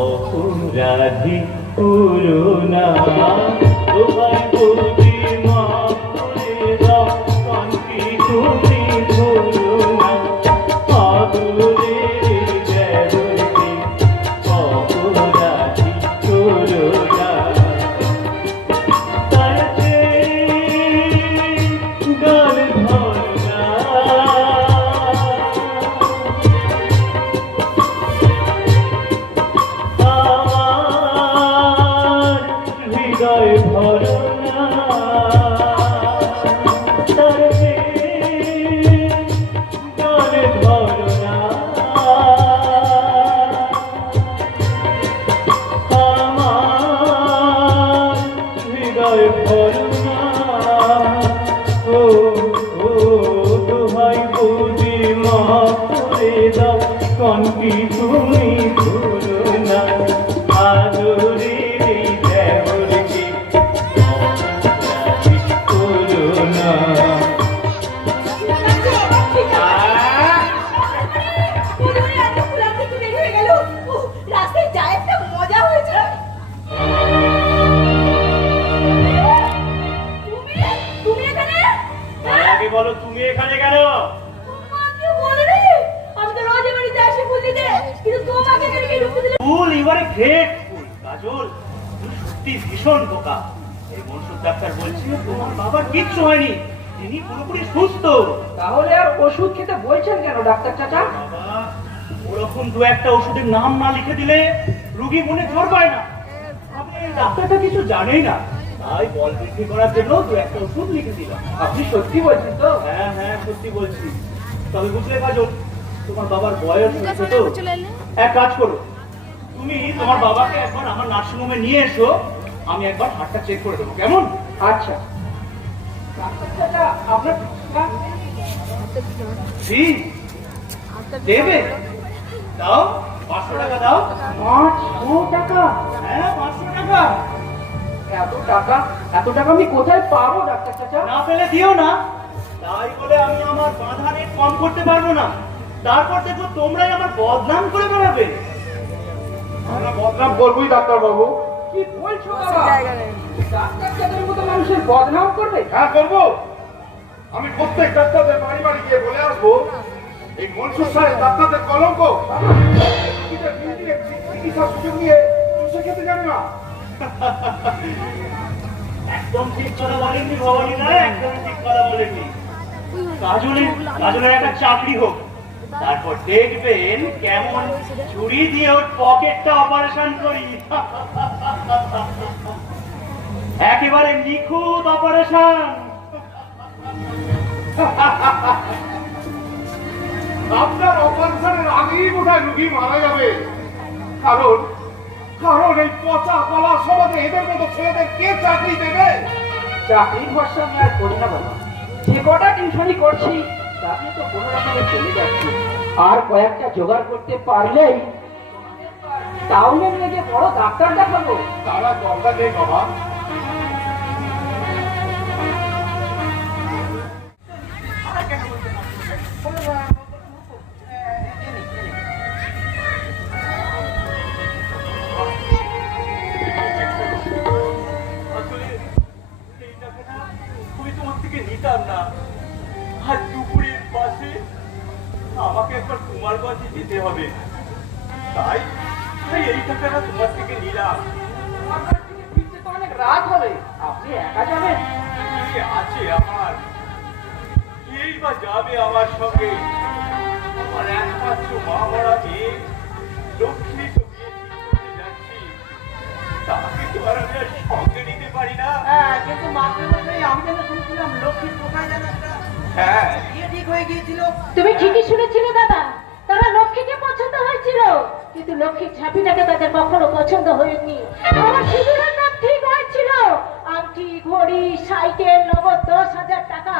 অপরাধী করুণা তোমায় বুঝি মাফ করে দাও কান্তি তুমি ধরুণা আদরের দেবরকে অপরাধী করুণা তাতে গান ধরনা হৃদয় ভরনা তারে গানে ধরনা আমার হৃদয় ভরনা ও ও দোহাই বুঝি মাফ করে দাও কান্তি তুমি ধরনা আদরে বলো তুমি এখানে কেন? ফুল এবারে গ্রেট ফুল কাজল তুমি সত্যি ভীষণ বোকা। এই মনসুর ডাক্তার বলছে তোমার বাবার কিচ্ছু হয়নি, তিনি পুরোপুরি সুস্থ। তাহলে আর ওষুধ খেতে বলছেন কেন ডাক্তার চাচা? বাবা ওরকম দু একটা ওষুধের নাম না লিখে দিলে রোগী মনে জোর পায় না। আপনি ডাক্তারটা কিছু জানেই না, তাই বল বৃদ্ধি করার জন্য দু একটা ওষুধ লিখে দিলাম। আপনি সত্যি বলছেন তো? হ্যাঁ হ্যাঁ সত্যি বলছি। তবে বুঝলে কাজল তোমার বাবার বয়স হয়েছে তো, এক কাজ করো তুমি তোমার বাবাকে একবার আমার নার্সিংহোমে নিয়ে এসো, আমি একবার হার্টটা চেক করে দেবো, কেমন? আচ্ছা ডাক্তার চাচা আপনার দেবে? দাও 500 টাকা দাও। 500 টাকা? হ্যাঁ 500 টাকা। এত টাকা আমি কোথায় পাবো ডাক্তার চাচা? না পেলে দিও না, তাই বলে আমি আমার বাধা রেট কম করতে পারবো না। তারপর দেখো তোমরাই আমার বদনাম করে বেড়াবে। আমরা বদনাম করবোই ডাক্তার বাবু। কি বলছো বাবা? ডাক্তার চাচার মতো মানুষের বদনাম করবে? হ্যাঁ করবো। আমি প্রত্যেক ডাক্তারদের বাড়ি বাড়ি গিয়ে বলে আসবো এই মনসুর সাহেব ডাক্তারদের কলঙ্ক। চিকিৎসার সুযোগ নিয়ে চুষে খেতে জানে না। একদম ঠিক কথা বলেননি ভবানী না, একদম ঠিক কথা বলেননি। কাজলের একটা চাকরি হোক, তারপর দেখবেন কেমন ছুরি দিয়ে ওর পকেটটা অপারেশন করি। একেবারে নিখুঁত অপারেশন। আপনার অপারেশনের আগেই বোধহয় রুগী মারা যাবে। কারণ এই পচা কলা সমাজে এদের মতো ছেলেদের কে চাকরি দেবে? চাকরির ভরসা আমি আর করি না বাবা। যে কটা টিউশনি করছি তাতে তো কোনো রকমে চলে যাচ্ছে। আর কয়েকটা জোগাড় করতে পারলেই টাউনে নিয়ে গিয়ে বড় ডাক্তার দেখাবো। তারা দরকার নেই বাবা। নিতাম না, আর দুপুরের পাশে আমাকে একবার কুমারগঞ্জে যেতে হবে, তাই এই টাকাটা তোমার থেকে নিলাম। ফিরতে তো অনেক রাত হবে, আপনি একা যাবেন? আছে আমার, এই বা যাবে আমার সঙ্গে? আমার একমাত্র মা মরা মেয়ে লক্ষ্মী তো বিয়ে ঠিক করতে যাচ্ছি, তাকে তো আর আমি সঙ্গে নিতে পারি না। কিন্তু মাত্রই আমি যেন শুনছিলাম লক্ষ্মীর কোথায় যেন হ্যাঁ বিয়ে ঠিক হয়ে গিয়েছিল। তুমি ঠিকই শুনেছিলে দাদা, তারা লক্ষ্মীকে পছন্দ হয়েছিল, কিন্তু লক্ষ্মীর ছাপিটাকে তাদের কখনো পছন্দ হয়নি। আমার সিঁদুরের নাম ঠিক হয়েছিল, আংটি ঘড়ি সাইকেল নগদ 10,000 টাকা।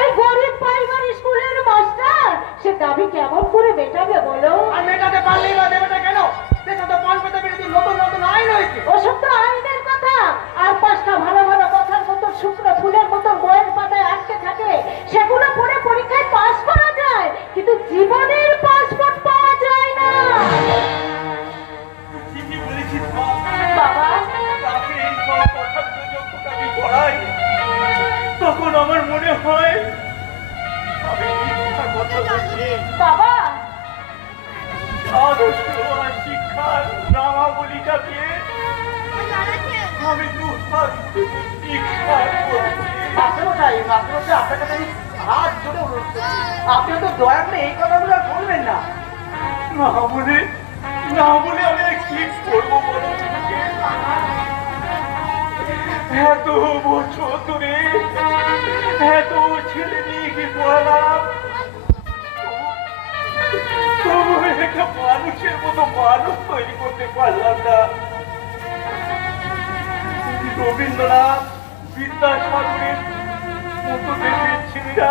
এই গরিব প্রাইমারি স্কুলের মাস্টার সে দাবি কেমন করে মেটাবে বলো? আর মেটাতে পারলেই বা দেবেটা কেন? দেশে তো পাল্টাতে বিরোধী নতুন নতুন আইন হয়েছে। ওসব তো আইনের কথা, আর 5টা ভালো ভালো কথার মতো শুকনো ফুলের মতো বইয়ের পাতায় আটকে থাকে, সেগুলো পড়ে পরীক্ষায় পাস করা যায়, কিন্তু জীবনের পাসপোর্ট পাওয়া যায় না। বাবা আদর্শ আর শিক্ষার নামাবলিটাকে আমি দুর্ভাগ্য শিক্ষা করেছি। মাস্টারমশাই, আপনার কাছে আমি হাত জোড়ে অনুরোধ করছি, আপনি তো দয়া করে এই কথাগুলো আর বলবেন না। না বলে আমি আর কি করবো বলো? এত বছর ধরে এত ছেলে মেয়েকে পড়ালাম, তবু একটা মানুষের মতো মানুষ তৈরি করতে পারলাম না। রবীন্দ্রনাথ, বিদ্যাসাগরের মতো দেশের ছেলেরা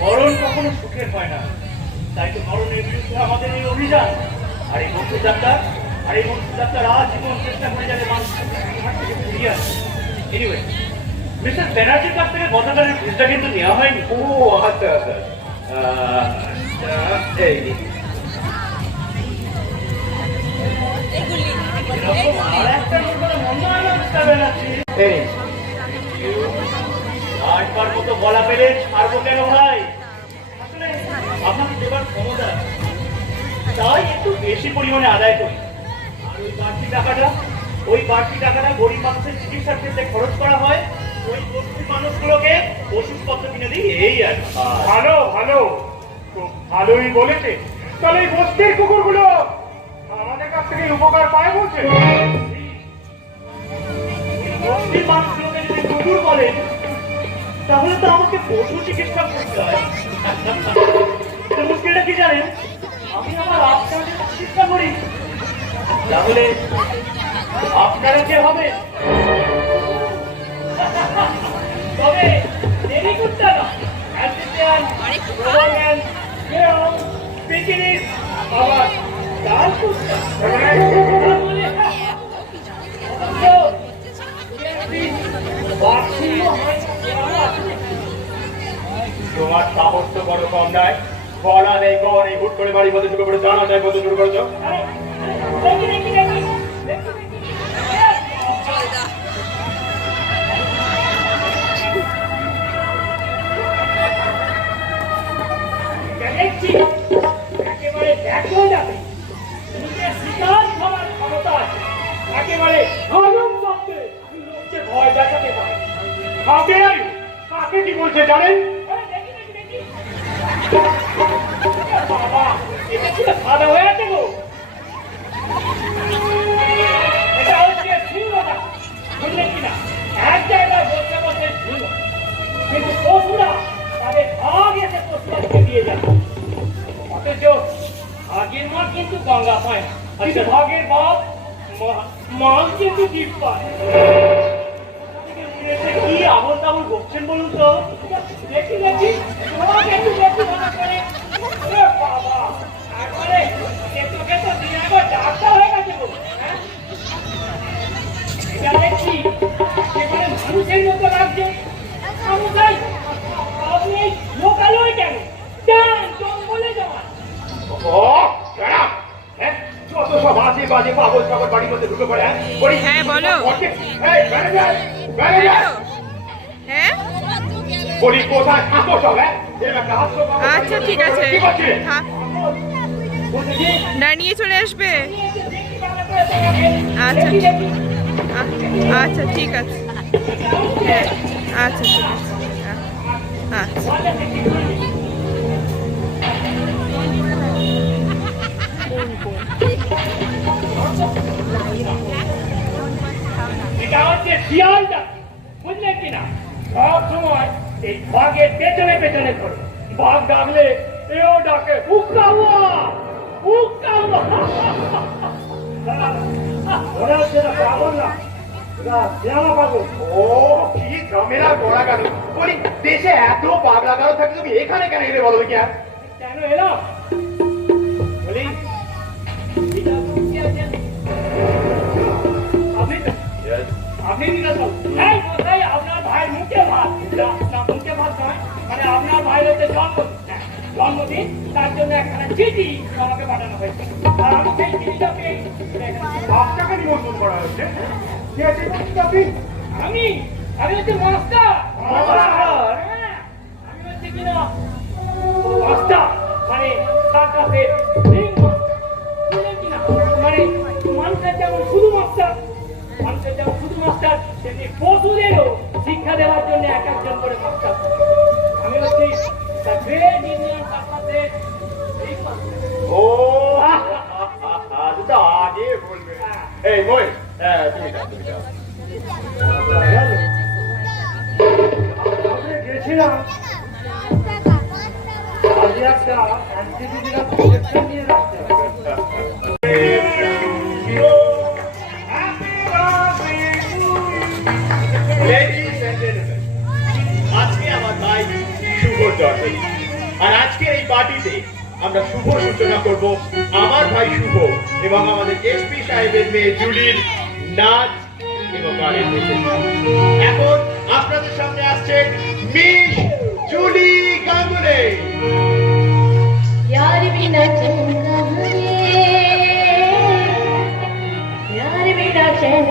মরণ কখনো সুখের হয় না, তাই তো মরণের বিরুদ্ধে আমাদের এই অভিযান আর এই বন্ধুযাত্রা আজীবন চেষ্টা করে যাবে মানুষকে থেকে ফিরিয়ে আসে। এনিওয়ে, মিস্টার ব্যানার্জির কাছ থেকে গতকালের ভিসটা কিন্তু নেওয়া হয়নি। ও আচ্ছা আচ্ছা, এই এরকম আর একটা করে মনে হয় না মিস্টার ব্যানার্জি। আটবার মতো বলা পেলে ছাড়বো কেন ভাই? আসলে আপনাকে দেবার ক্ষমতা আছে, তাই একটু বেশি পরিমাণে আদায় করি। আর ওই বাড়তি টাকাটা গরিব মানুষের চিকিৎসার ক্ষেত্রে খরচ করা হয়, ওই বস্তির মানুষগুলোকে ওষুধপত্র কিনে দিই, এই আর কি। ভালো ভালো, খুব ভালোই বলেছে। তাহলে এই বস্তির কুকুরগুলো আমাদের কাছ থেকে উপকার পায় বলছে। বস্তির মানুষগুলোকে যদি কুকুর বলেন, তাহলে তো আমাকে পশু চিকিৎসা করতে হয়। তো মুশকিলটা কি জানেন? আমি আমার আপনাদের চিকিৎসা করি, তাহলে আপনারা কে হবে? তবে দেরি করতে না, অ্যাসিস্ট্যান্ট, প্রোভারম্যান, কেউ, পিকিনিক, আবার ডাল করতে। তোমার সাহস তো বড় কম নয়, বলা নেই কর এই হুট করে বাড়ির মধ্যে ঢুকে পড়ে জানা যায় কত শুরু করেছো। একেবারে দেখো যাবে, নিজের শিকার হওয়ার ক্ষমতা আছে, একেবারে আনন্দ লোককে ভয় দেখাতে পারে। কাকে কি বলছে জানেন? বাবা, এটা ছিল সাদা হয়ে আছে গো। এটা হচ্ছে সিংহটা, বুঝলেন কিনা? এক জায়গায় বসে বসে সিংহ, কিন্তু পশুরা তাদের ভাগ এসে পশুরাকে দিয়ে যায়। অথচ ভাগের মা কিন্তু গঙ্গা পায় না, কিন্তু ভাগের বাপ মাল কিন্তু জীব পায়। কি আবল তাবল বকছেন বলুন তো? দেখি তোমাকে একটু বেশি মনে করে। বাবা, একবারে চোখে তো দিন একবার ডাক্তার হয়ে গেছে গো। এটা দেখছি এবারে মানুষের মতো লাগছে। আপনি এই লোকালয় কেন যান জঙ্গলে যান? যত সব বাজে বাজে পাগল ছাগল বাড়ির মধ্যে ঢুকে পড়ে। হ্যাঁ বলো। হ্যাঁ বলি কোথায় থাকো সব? আচ্ছা ঠিক আছে, থাক। দাঁড়িয়ে চলে আসবে। আচ্ছা আচ্ছা ঠিক আছে, হ্যাঁ আচ্ছা ঠিক আছে, আচ্ছা। এটা হচ্ছে শিয়ালদা, বুঝলেন কিনা? সব সময় এই বাঘের পেছনে পেছনে ধরে, বাঘ ডাকলে এও ডাকে উকাওয়া উকাওয়া। ওরা হচ্ছে না পাগল না, ওরা পাগল। ও কি ঝামেলা করা গেল। বলি দেশে এত পাগলা কারো থাকে, তুমি এখানে কেন এলে বলো কি? কেন এলাম বলি, আপনি আপনার ভাইয়ের মুখে ভাত, মুখে ভাত নয়, মানে আপনার ভাইয়ের হচ্ছে জন্মদিন। তার জন্য একখানা চিঠি আমাকে পাঠানো হয়েছে আর আমি সেই চিঠিটা পেয়ে আপনাকে নিমন্ত্রণ করা হয়েছে কে আছে আপনি আমি আমি হচ্ছে মাস্টার হ্যাঁ, আমি হচ্ছে কিনা মাস্টার মানে তার কাছে কিনা মানে মানুষের যেমন শুধু মাস্টার তেমনি পশুদেরও শিক্ষা দেওয়ার জন্য এক একজন করে মাস্টার। আমি হচ্ছি the great Indian purpose ও তা আগে বলবে এই মই তুমি যাও গেছিলাম আজ একটা অ্যান্টিডিরা প্রজেকশন নিয়ে রাখতে আজকে আমার ভাই শুভর জন্মদিন আর আজকে এই পার্টিতে আমরা শুভ সূচনা করব আমার ভাই শুভ এবং আমাদের এসপি সাহেবের মেয়ে জুলির নাচ এবং গানের প্রতিযোগিতা। এখন আপনাদের সামনে আসছে মিস জুলি গাঙ্গুলি। यार बिना चैन यार बिना चैन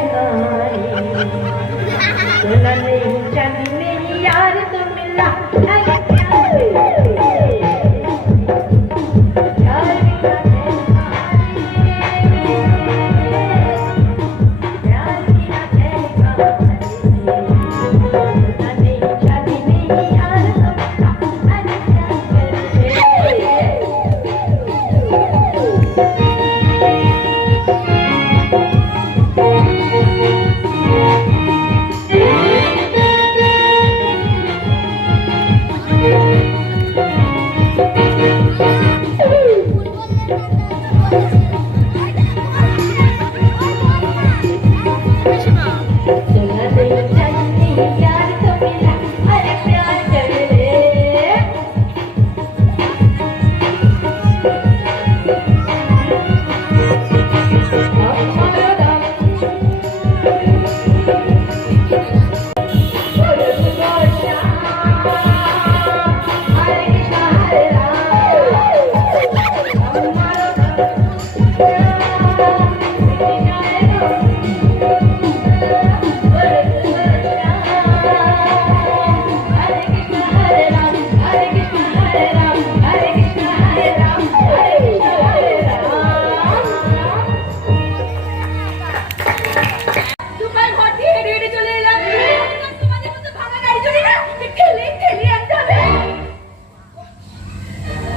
सोना नहीं चांदी नहीं यार तुम मिला यार बिना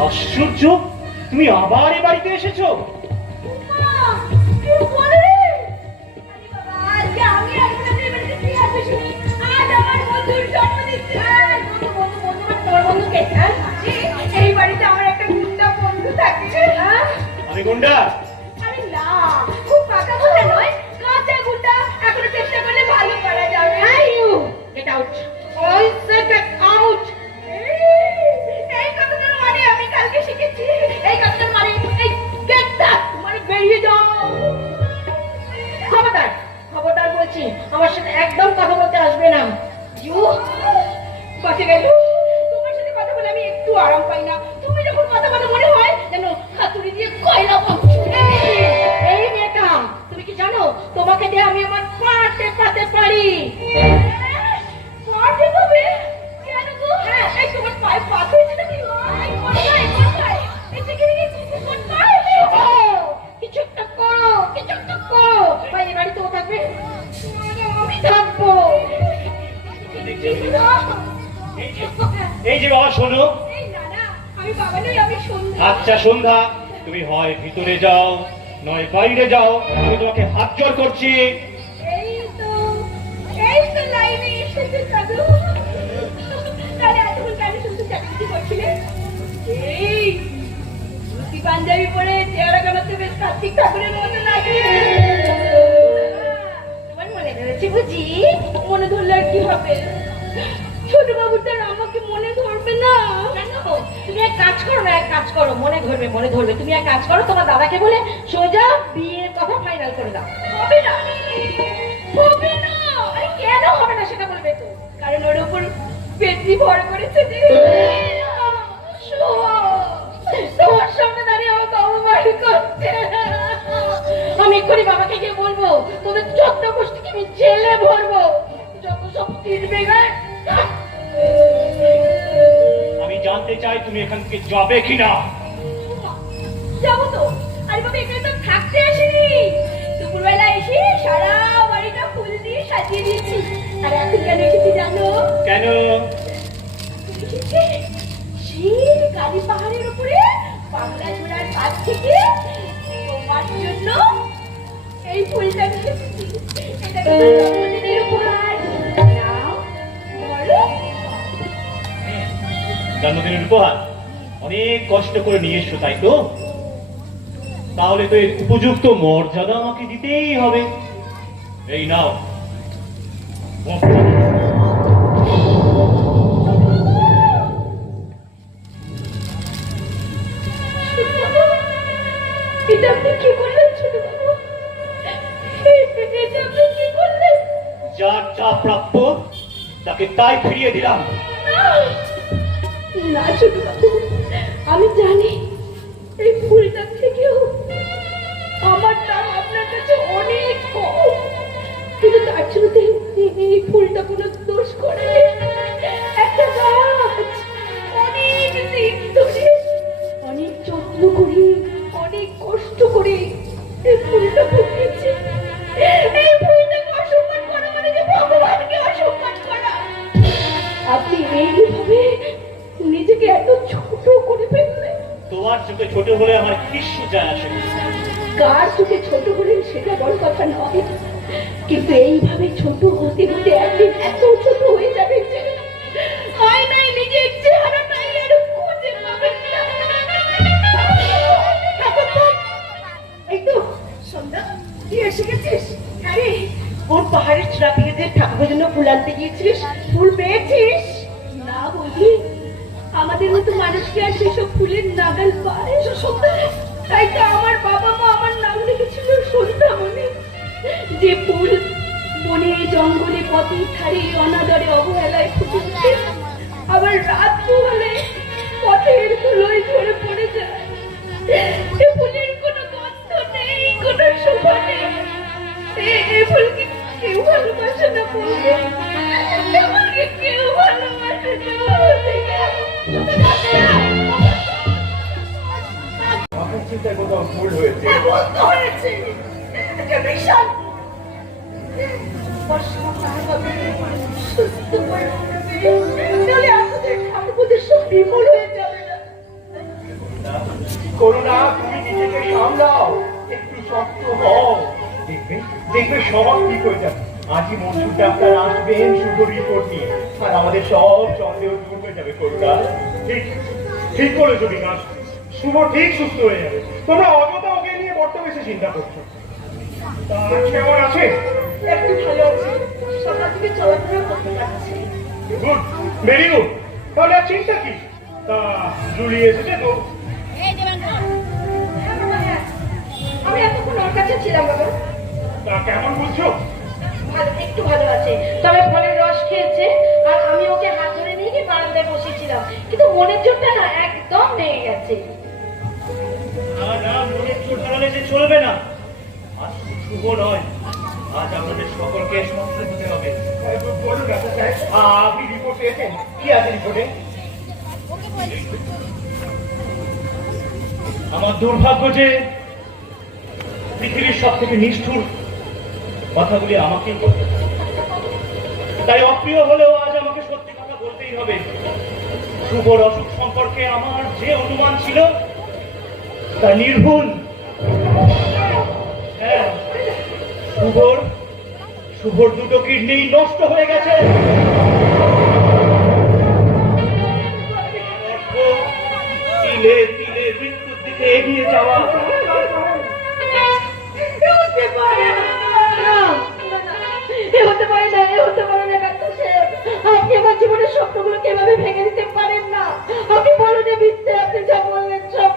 আশ্চর্য, তুমি আবার এই বাড়িতে এসেছো? এই বাড়িতে আমার একটা গুন্ডা বন্ধু থাকছে। আমি গুন্ডা? আরে না, খুব পাকা গুন্ডা নয়, কাঁচা গুন্ডা। এখনো চেষ্টা করলে ভালো করা যাবে। Get out! I said get out! এই কথাটার মানে আমি কালকে শিখেছি। এই কথাটার মানে এই get that মানে বেরিয়ে যাও। খবরদার, খবরদার বলছি, আমার সাথে একদম কথা বলতে আসবে না। ইউ বাঁচে গেল। তোমার সাথে কথা বলে আমি একটু আরাম পাই না। তুমি যখন কথা বলে মনে হয় যেন হাতুড়ি দিয়ে কয়লা ভাঙছো। এই মেয়েটা, তুমি কি জানো তোমাকে দিয়ে আমি আমার পাতে পাতে পারি? পাতে পাবে? কেন গো? হ্যাঁ, এই তোমার পায়ে পাত হয়েছে নাকি? এই কোথায় কোথায়? এই যে কোথায়? কিছু একটা করো, কিছু একটা করো। ভাই এই বাড়িতে ও থাকবে, আমি থাকবো। এই যে বাবা শোনো। এই না না, আমি বাবা নই, আমি সন্ধ্যা। আচ্ছা সন্ধ্যা, তুমি হয় ভিতরে যাও নয় বাইরে যাও, আমি তোমাকে হাত জোড় করছি। এই তো লাইনে এসেছে দাদু। তাহলে এতক্ষণ কেন শুনতে চাকরি করছিলে? এই ধুতি পাঞ্জাবি পরে চেহারা গানাতে বেশ কার্তিক ঠাকুরের মতো লাগে। তোমার মনে ধরেছে বুঝি? মনে ধরলে আর কি হবে? ছোট বাবুটার আমাকে মনে ধরবে না কেন? তুমি এক কাজ করো না, এক কাজ করো, মনে ধরবে মনে ধরবে। তুমি এক কাজ করো, তোমার দাদাকে বলে সোজা বিয়ের কথা ফাইনাল করে দাও। হবে না, হবে না। আরে কেন হবে না সেটা বলবে তো। কারণ ওর উপর বেশি ভর করেছে যে। কিনবে গা? আমি জানতে চাই তুমি এখান থেকে যাবে কিনা। যাবো তো, আরে বাবা এখানে তো থাকতে আসিনি, দুপুরবেলা এসে সারা বাড়িটা ফুল দিয়ে সাজিয়ে দিয়েছি। আর এখন কেন এসেছি জানো? কেন? সেই গাড়ি পাহাড়ের উপরে বাংলা ঝোলার কাছ থেকে তোমার জন্য এই ফুলটা নিয়ে এসেছি। এটা কিন্তু জন্মদিনের উপহার। নাও, বলো। জন্মদিনের উপহার অনেক কষ্ট করে নিয়ে এসছো, তাই তো? তাহলে তো এর উপযুক্ত মর্যাদা আমাকে দিতেই হবে। এই নাও। এটা আপনি কি করলেন ছোট বাবু? এটা আপনি কি করলেন? যার যা প্রাপ্য তাকে তাই ফিরিয়ে দিলাম। না ছোট বাবু, আমি জানি এই ফুলটা থেকেও আমার দাম আপনার কাছে অনেক কম, কিন্তু তার জন্য এই ফুলটা কোনো দোষ করে একটা গাছ অনেক দিন ধরে অনেক যত্ন করে অনেক কষ্ট করে এই ফুলটা ফুটিয়েছে। এই ফুলটাকে অসম্মান করা মানে যে ভগবানকে অসম্মান করা। আপনি এইভাবে নিজেকে এত ছোট করে ফেললেন। তোমার চোখে ছোট হলে আমার কিছু যায় আসে না। কার চোখে ছোট হলেন সেটা বড় কথা নয়, কিন্তু এইভাবে ছোট হতে হতে একদিন এত ছোট হয়ে যাবে যে আয়নায় নিজের চেহারাটাই আর খুঁজে পাবেন না। এই তো সন্ধ্যা, তুই এসে গেছিস? আরে ওর পাহাড়ের চূড়া থেকে যে ঠাকুরের জন্য ফুল আনতে গিয়েছিস, ফুল পেয়েছিস? না বলি, আমাদের মতো মানুষকে আর সেসব ফুলের নাগাল পায়? তাই তো আমার বাবা মা আমার নাম রেখেছিল সন্ধ্যামণি, যে ফুল বনে জঙ্গলে পথে ধারে অনাদরে অবহেলায় ফুটে ওঠে, আবার রাত পোহালে পথের ধুলোয় ঝরে পড়ে যায়। এ ফুলের কোনো গন্ধ নেই, কোনো শোভা নেই। এই ফুলকে কেউ ভালোবাসে না বলবে, আমাকে কেউ ভালোবাসে না। আপনার চিন্তায় কোথাও ভুল হয়েছে। করুণা, তুমি নিজেকে সামলাও, একটু শক্ত হও, দেখবে দেখবে সব ঠিক হয়ে যাবে। আজই মনসুর ডাক্তার আসবেন শুভ রিপোর্ট নিয়ে, আর আমাদের সব সন্দেহ দূর হয়ে যাবে। করুণা, ঠিক ঠিক বলেছো বিকাশ, শুভ ঠিক সুস্থ হয়ে যাবে। তোমরা অযথা ওকে নিয়ে বড্ড বেশি চিন্তা করছো। তা আজ কেমন আছে? একটু ভালো আছে, সকাল থেকে চলাফেরা করতে পারছি। Good, very good. তাহলে আর চিন্তা কি? তা জুলি এসেছে তো? আমি এতক্ষণ ওর কাছে ছিলাম বাবা। তা কেমন বুঝছো? ভালো, একটু ভালো আছে, তবে ফলের রস খেয়েছে। আর আমি ওকে হাত ধরে নিয়ে গিয়ে বারান্দায় বসেছিলাম, কিন্তু মনের জোরটা না একদম নেমে গেছে। না না, মনে চোট হারালে যে চলবে না। আজ শুভ নয়, আজ আমাদের সকলকে সফল হতে হবে। বলুন ডাক্তার সাহেব, আপনি রিপোর্ট পেয়েছেন? কি আছে রিপোর্টে? আমার দুর্ভাগ্য যে পৃথিবীর সব থেকে নিষ্ঠুর কথাগুলি আমাকেই বলতে হবে। তাই অপ্রিয় হলেও আজ আমাকে সত্যি কথা বলতেই হবে। শুভর অসুখ সম্পর্কে আমার যে অনুমান ছিল তা নির্ভুল। হ্যাঁ, শুভর দুটো কিডনি নষ্ট হয়ে গেছে। তিলে তিলে মৃত্যুর দিকে এগিয়ে যাওয়া। আপনি আমার জীবনের স্বপ্নগুলোকে এভাবে ভেঙে দিতে পারেন না। আপনি বলুন মিথ্যে, আপনি যা বললেন সব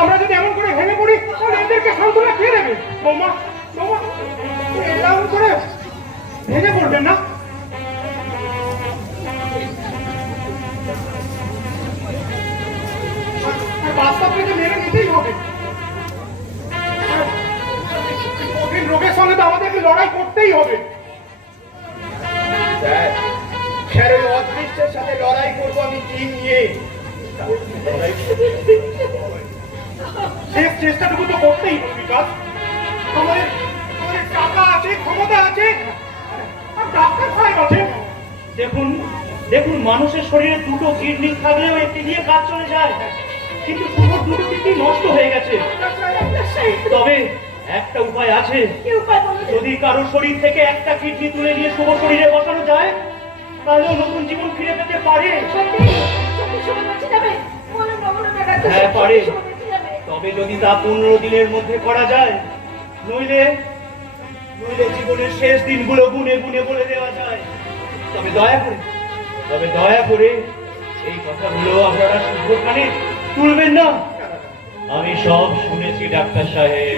আমরা যদি এমন করে ভেঙে পড়ি তাহলে এদেরকে সান্ত্বনা কে দেবে? বৌমা, বৌমা, এরকম করে ভেঙে পড়বেন না। আর বাস্তবকে মেনে নিতেই হবে। কঠিন রোগের সঙ্গে তো করতেই হবে। স্যার, স্যার ওই অদৃষ্টের সাথে লড়াই করবো আমি কি নিয়ে? শেষ চেষ্টাটুকু তো করতেই হবে বিকাশ। আমাদের আমাদের টাকা আছে, ক্ষমতা আছে, আর ডাক্তার সাহেব আছে। দেখুন দেখুন, মানুষের শরীরে দুটো কিডনি থাকলেও একটি দিয়ে কাজ চলে যায়, কিন্তু শুভর দুটো কিডনি নষ্ট হয়ে গেছে। তবে একটা উপায় আছে, কি উপায় বলো? যদি কারো শরীর থেকে একটা কিডনি তুলে নিয়ে শুভ শরীরে বসানো যায়, তাহলেও নতুন জীবন ফিরে পেতে পারে। সত্যি সত্যি শুনে বেঁচে যাবে? বলুন না, বলুন না, ডাক্তার হ্যাঁ, সাহেব, পারে। সত্যি শুনে বেঁচে যাবে? তবে যদি তা 15 দিনের মধ্যে করা যায়, নইলে জীবনের শেষ দিনগুলো গুনে গুনে বলে দেওয়া যায়। তবে দয়া করে এই কথাগুলো আপনারা শুভ কানে তুলবেন না। আমি সব শুনেছি ডাক্তার সাহেব।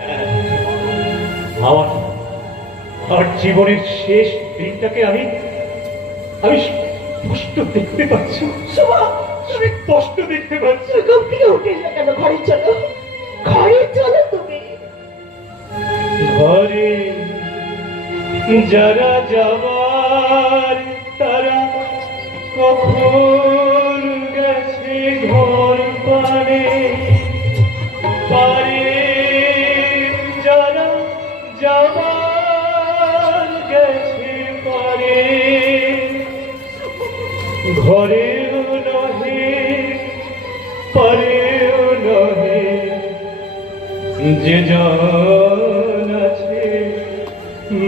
হ্যাঁ, আর জীবনের শেষ দিনটাকে আমি স্পষ্ট দেখতে পাচ্ছি। শুভ, তুমি স্পষ্ট দেখতে পাচ্ছি। ঘুম থেকে উঠে যা কেন? ঘরে চলো, ঘরে চলো তুমি। ঘরে যারা যাবার তারা কখন গেছে ঘর পানে, পারে যারা যাবার গেছে পারে, ঘরেও নহে পারেও নহে, যে জন আছে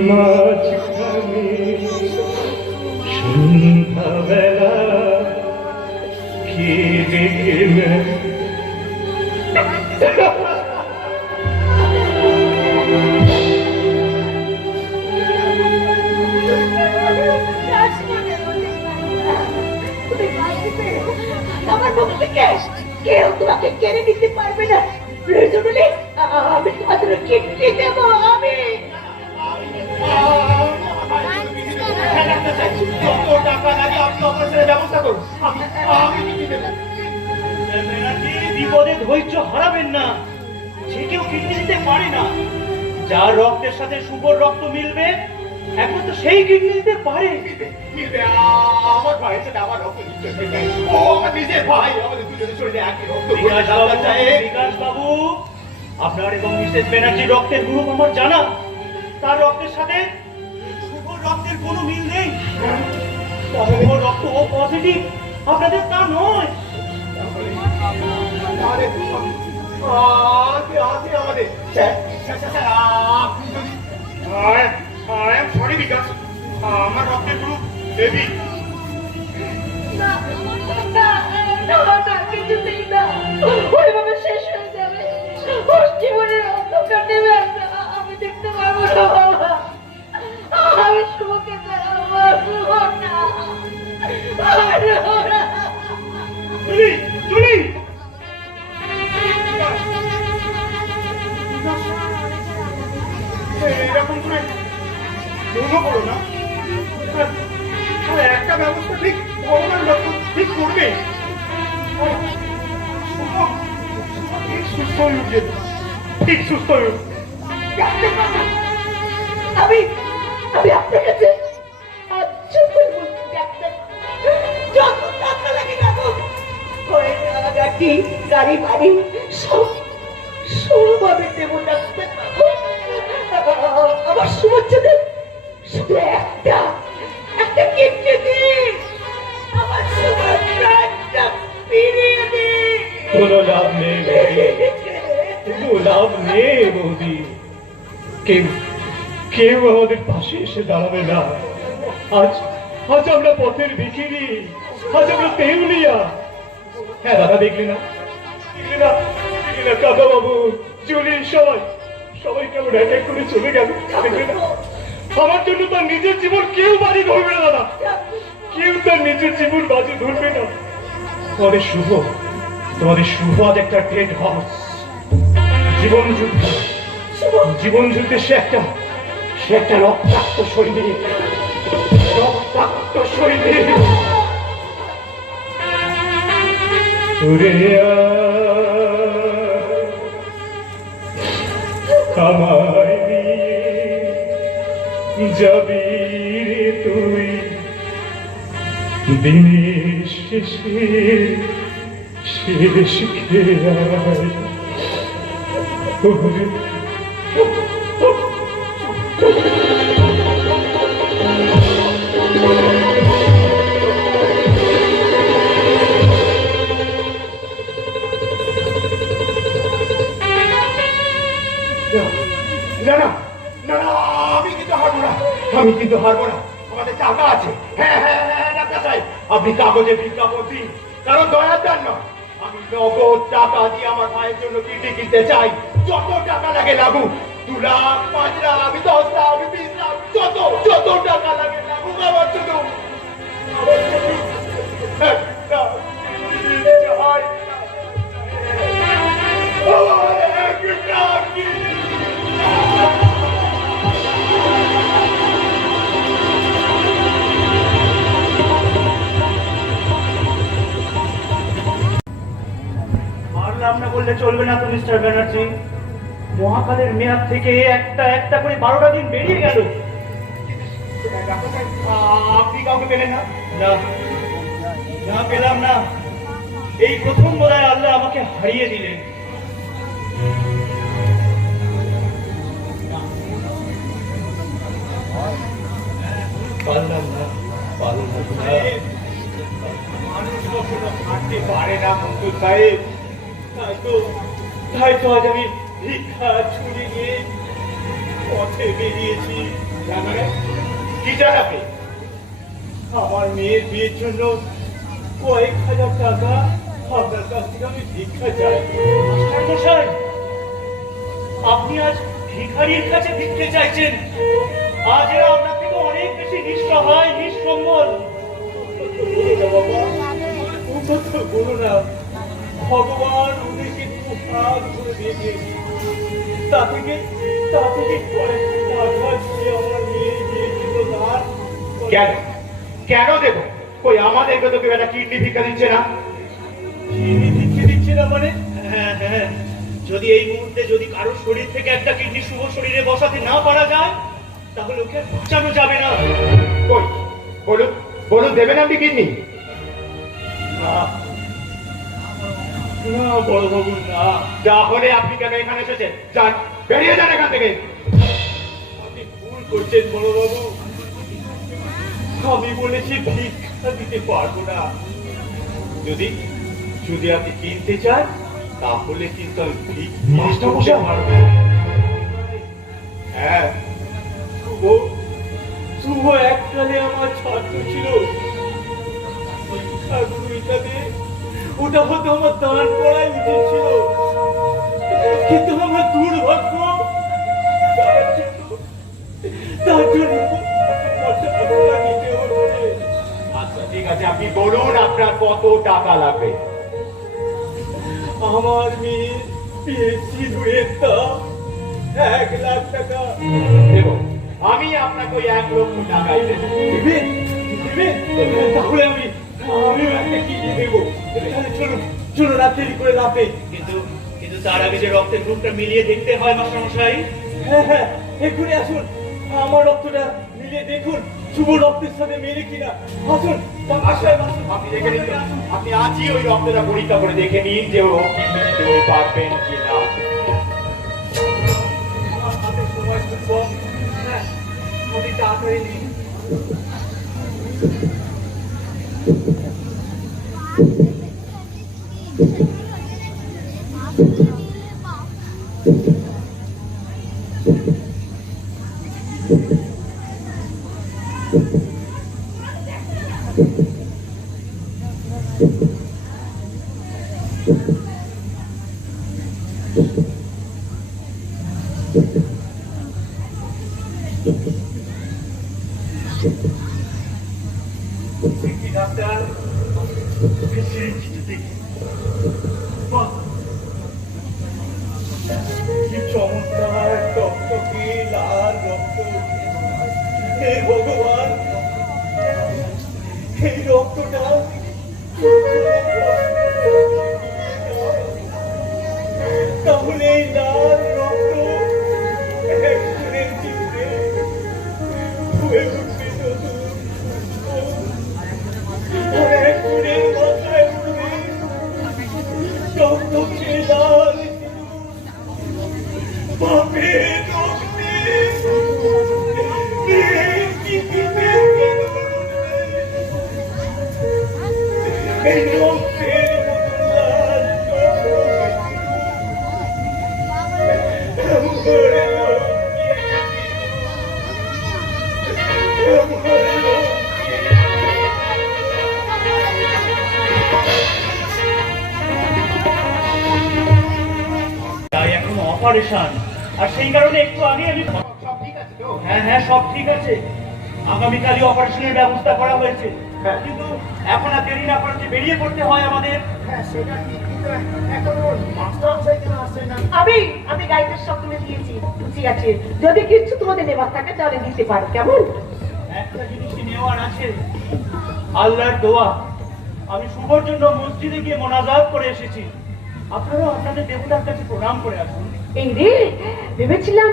মাঝখানে, সন্ধ্যাবেলা কি দেখবে? আমার মুখ থেকে কেউ তোমাকে কেড়ে নিতে পারবে না। প্রয়োজন হলে আমি তোমাদের কিডনি দেবো। আমি যত টাকা লাগে আপনি অপারেশনের ব্যবস্থা করুন। আমি কিডনি দেবো। বিপদে ধৈর্য হারাবেন না। যে কেউ কিডনি দিতে পারে না। যার রক্তের সাথে শুভর রক্ত মিলবে, একমাত্র সেই কিডনি দিতে পারে। মিলবে। আমার ভাইয়ের সাথে আমার রক্ত নিচ্ছে। ও আমার নিজের ভাই, আমাদের দুজনের শরীরে একই রক্ত। বিকাশ বাবু, আপনার এবং মিসেস ব্যানার্জির রক্তের গ্রুপ আমার জানা। তার রক্তের সাথে শুভর রক্তের কোনো মিল নেই। শুভর রক্ত ও পজিটিভ, আপনাদের তা নয়। আমাদের সরি বিকাশ, আমার রক্তের গ্রুপ দেবী। না, না, না, না, কিছুতেই না। ওইভাবে শেষ হয়ে যাবে। ওর জীবনের অন্ধকার নেমে আসবে। আমি দেখতে পারবো না বাবা। আমি শুভকে পারবো না। জুলি, জুলি, এরকম করে ভেঙে পড়ো না। একটা ব্যবস্থা ঠিক ভগবান ঠিক করবে। ঠিক সুস্থ হয়ে উঠবে, ঠিক সুস্থ হয়ে উঠবে। আমি আপনার কাছে আচ্ছা করে বলছি ডাক্তার, যত টাকা লাগে না গাড়ি বাড়ি সব সবভাবে দেবো ডাক্তার। আমার শুভচ্ছনে শুধু একটা কিডনি দিন। আমার শুভর প্রাণটা ফিরিয়ে দিন। কোনো লাভ নেই বৌদি, কেউ আমাদের পাশে এসে দাঁড়াবে না। আজ আমরা পথের ভিখিরি, আজ আমরা দেউলিয়া। হ্যাঁ দাদা, দেখলি না কাকা বাবু, জুলি, সবাই কেমন এক এক করে চলে গেল। দেখলি না? আমার জন্য তার নিজের জীবন কেউ বাজি ধরবে না দাদা, কেউ তার নিজের জীবন বাজি ধরবে না। তোমাদের শুভ আজ একটা ডেড হাউস। জীবন যুদ্ধে সে একটা রক্তাক্ত শরীরে আমায় যাবি রে তুই দিনের শেষে শেষ খেয়ায় ওরে না না না না আমি কিন্তু হারবো না, আমি কিন্তু হারবো না। আমাদের টাকা আছে। হ্যাঁ হ্যাঁ হ্যাঁ ডাক্তার সাহেব, আপনি কাগজে বিজ্ঞাপন দিন, কারণ দয়ার দেন না। আমি নগদ টাকা দিয়ে আমার মায়ের জন্য কিডনি কিনতে চাই। যত টাকা লাগে লাগুক, 2 লাখ, 5 লাখ, আমি 10 লাখ, আমি 20 লাখ, যত যত টাকা লাগে লাগুক আমার জন্য। একটা কিডনি চাই। আমার একটা কিডনি। পারলাম না বললে চলবে না তো মিস্টার ব্যানার্জি। মহাকালের মেয়াদ থেকে একটা একটা করে 12টা দিন বেরিয়ে গেল। আপনি কাউকে পেলেন না? না না পেলাম না। এই প্রথম বোধহয় আল্লাহ আমাকে হারিয়ে দিলেন। পারলাম না, পারলাম না। মানুষ কখনো হাঁটতে পারে না মন্টু সাহেব। তাই তো আজ আমি ভিক্ষা ছুরি নিয়ে পথে বেরিয়েছি। মানে কি চান আপনি? আমার মেয়ের বিয়ের জন্য কয়েক হাজার টাকা আপনার কাছ থেকে আমি ভিক্ষা চাই। মশাই, আপনি আজ ভিখারির কাছে ভিক্ষে চাইছেন? আজ এরা আপনার থেকে অনেক বেশি নিঃসহায়, নিঃসম্বল। বাবা, ও কথা বলো না। ভগবান ওদেরকে 2 হাত করে দিয়েছে। তা থেকে কয়েক টাকা দিয়ে আমার মেয়ের বিয়ের জন্য ধার কেন কেন দেবো? কই আমাদেরকে তো কেউ একটা কিডনি ভিক্ষা দিচ্ছে না। চিনি দিচ্ছে না মানে? হ্যাঁ হ্যাঁ, যদি এই মুহূর্তে যদি কারোর শরীর থেকে একটা কিডনি শুভ শরীরে বসাতে না পারা যায়, তাহলে ওকে বাঁচানো যাবে না। কই বলুন বলুন, দেবেন আপনি কিডনি? না না বড় বাবু, না। তাহলে আপনি কেন এখানে এসেছেন? যান, বেরিয়ে যান এখান থেকে। আপনি ভুল করছেন বড় বাবু। আমি বলেছি ভিক্ষা দিতে পারবো না। যদি যদি আপনি কিনতে চান তাহলে কিন্তু আমি ভিক্ষা মাস্টার করতে মশাই। পারবো। হ্যাঁ, শুভ এককালে আমার ছাত্র ছিল। ওটা হয়তো আমার দান করাই উচিত ছিল, কিন্তু আমার দুর্ভাগ্য তার জন্য টাকা নিতে হচ্ছে। আচ্ছা ঠিক আছে, আপনি বলুন আপনার কত টাকা লাগবে। আমার মেয়ে সিঁদুরের দাম 1 লাখ টাকা। দেখুন, আমি আপনাকে ওই 1 লক্ষ টাকাই দেবো। দিবেন? দিবেন? তাহলে আমিও একটা কিনে দেবো। তাহলে চলুন আর দেরি করে লাভ নেই। কিন্তু কিন্তু তার আগে যে রক্তের গ্রুপটা মিলিয়ে দেখতে হয় মাস্টারমশাই। হ্যাঁ হ্যাঁ, এক্ষুনি আসুন। আমার রক্তটা মিলিয়ে দেখুন শুভ রক্তের সাথে মেলে কিনা। আসুন আপনি দেখে নিন, আপনি আজই ওই রক্তটা পরীক্ষা করে দেখে নিন যে ও কিডনি দিতে পারবেন কিনা। হাতে সময় খুব কম। হ্যাঁ, আপনি তাড়াতাড়ি নিন। দেখি ডাক্তার, বাহ, কি চমৎকার টকটকে লাল রক্ত। হে ভগবান, এই রক্তটা তাহলে এই লাল রক্ত একজনের জীবনে এই রক্তের মতো লাল তাই এখন অপারেশন, আর সেই কারণে একটু আগে আমি সব ঠিক আছে তো? হ্যাঁ হ্যাঁ সব ঠিক আছে, আগামীকালই অপারেশনের ব্যবস্থা করা হয়েছে। হ্যাঁ। কিন্তু এখন আর দেরি না করে যে বেরিয়ে পড়তে হয় আমাদের। হ্যাঁ সেটা ঠিক, কিন্তু এখনো মাস্টার মশাই কেন আসছেন না? আমি গাইডের সব তুলে দিয়েছি, ঠিক আছে। যদি কিছু তোমাদের নেবার থাকে তাহলে দিতে পারো, কেমন? একটা জিনিসই নেওয়ার আছে, আল্লাহর দোয়া। আমি শুভর জন্য মসজিদে গিয়ে মোনাজাত করে এসেছি, আপনারাও আপনাদের দেবতার কাছে প্রণাম করে আসুন। এই রে, ভেবেছিলাম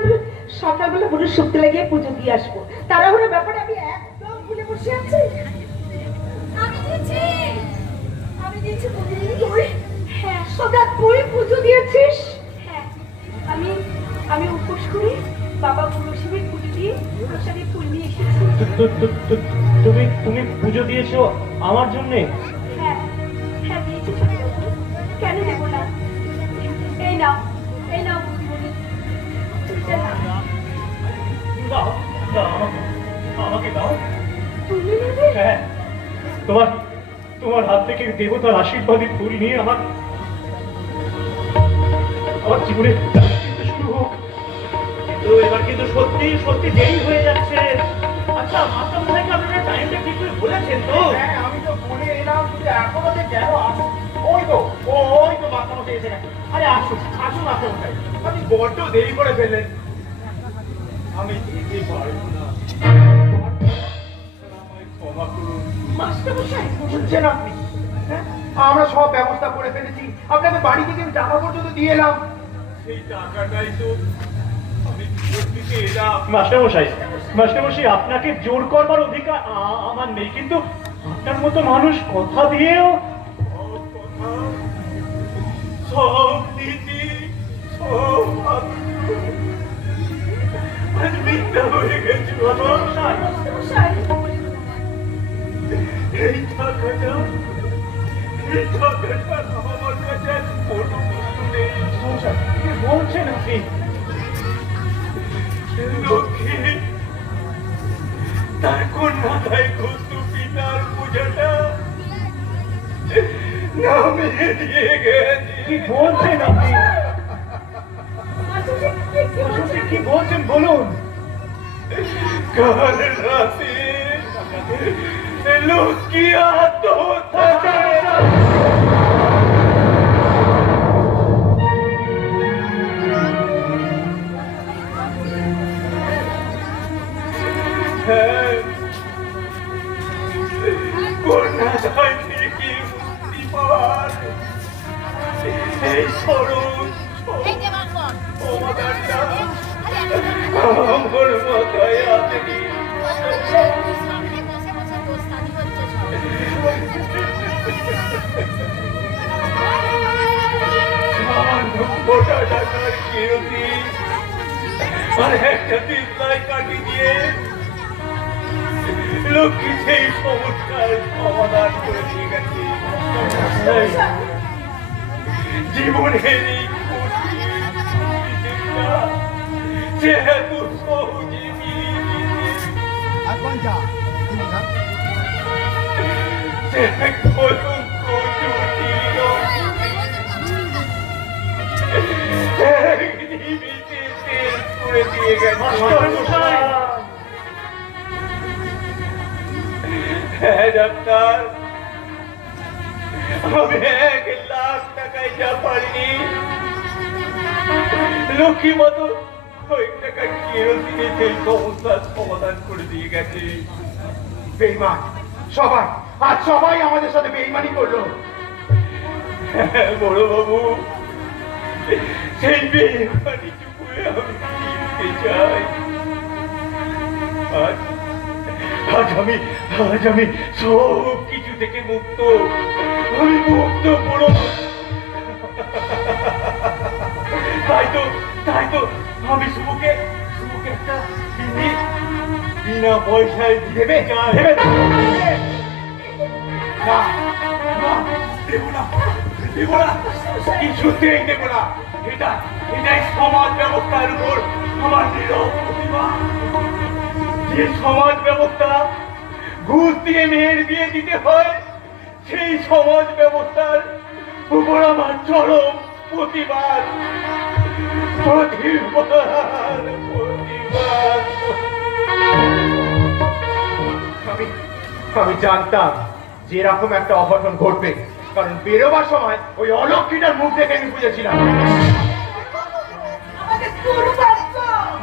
সকালবেলা পুরো শুক্তে লাগিয়ে পুজো দিয়ে আসবো, তাড়াহুড়োর ব্যাপারে আমি একদম ভুলে বসে আছি। আমি দিয়েছি তুই? হ্যাঁ সদা তুই পুজো দিয়েছিস? হ্যাঁ, আমি উপোস করি, বাবা পুরোশিবের পুজো দিয়ে প্রসাদে ফুল নিয়ে এসেছি। তুমি পুজো দিয়েছো আমার জন্যে? হ্যাঁ হ্যাঁ দিয়েছি ছোটবাবু, কেন দেবো না? এই নাও বুঝবনি, তুইটা নাও। দাও দাও আমাকে দাও। তুমি নেবে? হ্যাঁ, তোমার হাত থেকে দেবতার আশীর্বাদী ফুল নিয়ে আমার জীবনে শুরু হোক। কিন্তু এবার কিন্তু সত্যি সত্যি দেরি হয়ে যাচ্ছে। আচ্ছা মাস্টার মশাইকে আপনারা টাইমটা ঠিক করে বলেছেন তো? হ্যাঁ আমি তো বলে এলাম, কিন্তু এখনো যে কেন আসুন? ওই তো মাস্টার মশাই এসে গেছে। আরে আসুন মাস্টার মশাই, আপনি বড্ড দেরি করে ফেললেন। আমি যেতে পারবো না, আমায় ক্ষমা করুন। মাস্টার মশাই বুঝছেন আপনি? হ্যাঁ আমরা সব ব্যবস্থা করে ফেলেছি, আপনাকে বাড়ি থেকে আমি টাকা পর্যন্ত দিয়ে এলাম। সেই টাকাটাই তো আমি ফেরত দিতে এলাম। মাস্টারমশাই আপনাকে জোর করবার অধিকার আমার নেই, কিন্তু আপনার মতো মানুষ কথা দিয়েও সব কথা, সব নীতি, সব ভাগ্য আজ মিথ্যা হয়ে গেছে বাবা। এই টাকাটা আমার কাছে আর কোনো কিছু নেই। কি বলছেন আপনি? লক্ষ্মী তার কোন মাথায় ঘুরতু পিতার পূজাটা নামিয়ে দিয়ে গেছে। কি বলছেন আপনি? কি বলছেন বলুন। কাল রাতে লক্ষ্মী আত্মহত্যা কন্যাদায় থেকে মুক্তি পাওয়ার এই স্মরণ সমাধানটা আমার মাথায় আসেনি। গোটা টাকার কিরতি আর একটা দিনলাই কাটি দিয়ে লক্ষ্মী সেই সমস্যার সমাধান করে দিয়ে গেছে। জীবনের এই যেহেতু সহজে কলঙ্ক জটিল নিমিষে শেষ করে দিয়ে গেছে। হ্যাঁ ডাক্তার, আমি 1,00,000 টাকায় যা পারিনি লক্ষ্মী মতো কয়েক টাকা কেরোসিনে সেই সমস্যার সমাধান করে দিয়ে গেছে। বেইমান আজ সবাই আমাদের সাথে বেইমানি করলো। হ্যাঁ বড় বাবু, সেই বেইমানিটুকু আমি চিনতে চাই। আজ আমি সব কিছু থেকে মুক্ত, আমি মুক্ত পুরো। তাই তো আমি শুভকে একটা বিনা পয়সায় দেবে চাই। না দেব না, দেব না, কিছুতেই দেব না। এটাই সমাজ ব্যবস্থার উপর আমার নীরব প্রতিবাদ। যে সমাজ ব্যবস্থা ঘুষ দিয়ে মেয়ের বিয়ে দিতে হয়, সেই সমাজ ব্যবস্থার উপর আমার চরম প্রতিবাদ। আমি জানতাম যে এরকম একটা অঘটন ঘটবে, কারণ বেরোবার সময় ওই অলক্ষীটার মুখ দেখে আমি বুঝেছিলাম।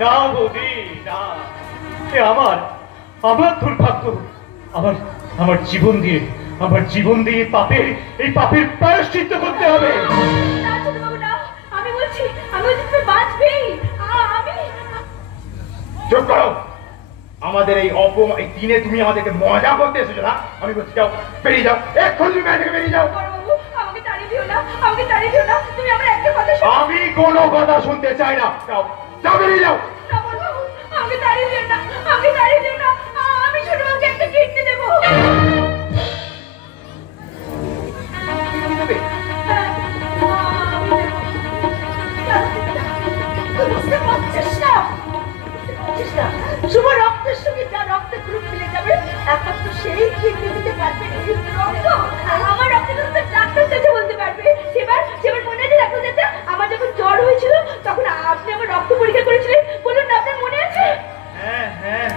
না বৌদি, না, এ আমার দুর্ভাগ্য। আমার জীবন দিয়ে এই পাপের প্রায়শ্চিত্ত করতে হবে। না ছোটবাবু না, আমি বলছি তুমি বাঁচবেই। চুপ করো। আমাদের এই এই দিনে তুমি আমাদেরকে মজা করতে এসেছো না? আমি বলছি যাও, বেরিয়ে যাও, এক্ষুনি তুমি বাড়ি থেকে বেরিয়ে যাও। বড়বাবু, আমাকে তাড়িয়ে দিও না, তুমি আমার একটা কথা শোনো। আমি কোনো কথা শুনতে চাই না, যাও যাও, বেরিয়ে যাও। না বড়বাবু, আমাকে তাড়িয়ে দিও না, আমি ছোটবাবুকে একটা কিডনি দেবো। বুঝতে পারছিস না? শুভ রক্তের সঙ্গে যা রক্তে গ্রুপ মিলে যাবে, একমাত্র সেই কিডনি দিতে পারবে। রক্ত আমার রক্তে তো ডাক্তার চাচা বলতে পারবে। সেবার মনে আছে ডাক্তার চাচা, আমার যখন জ্বর হয়েছিল তখন আপনি আমার রক্ত পরীক্ষা করেছিলেন, বলুন না আপনার মনে আছে? হ্যাঁ,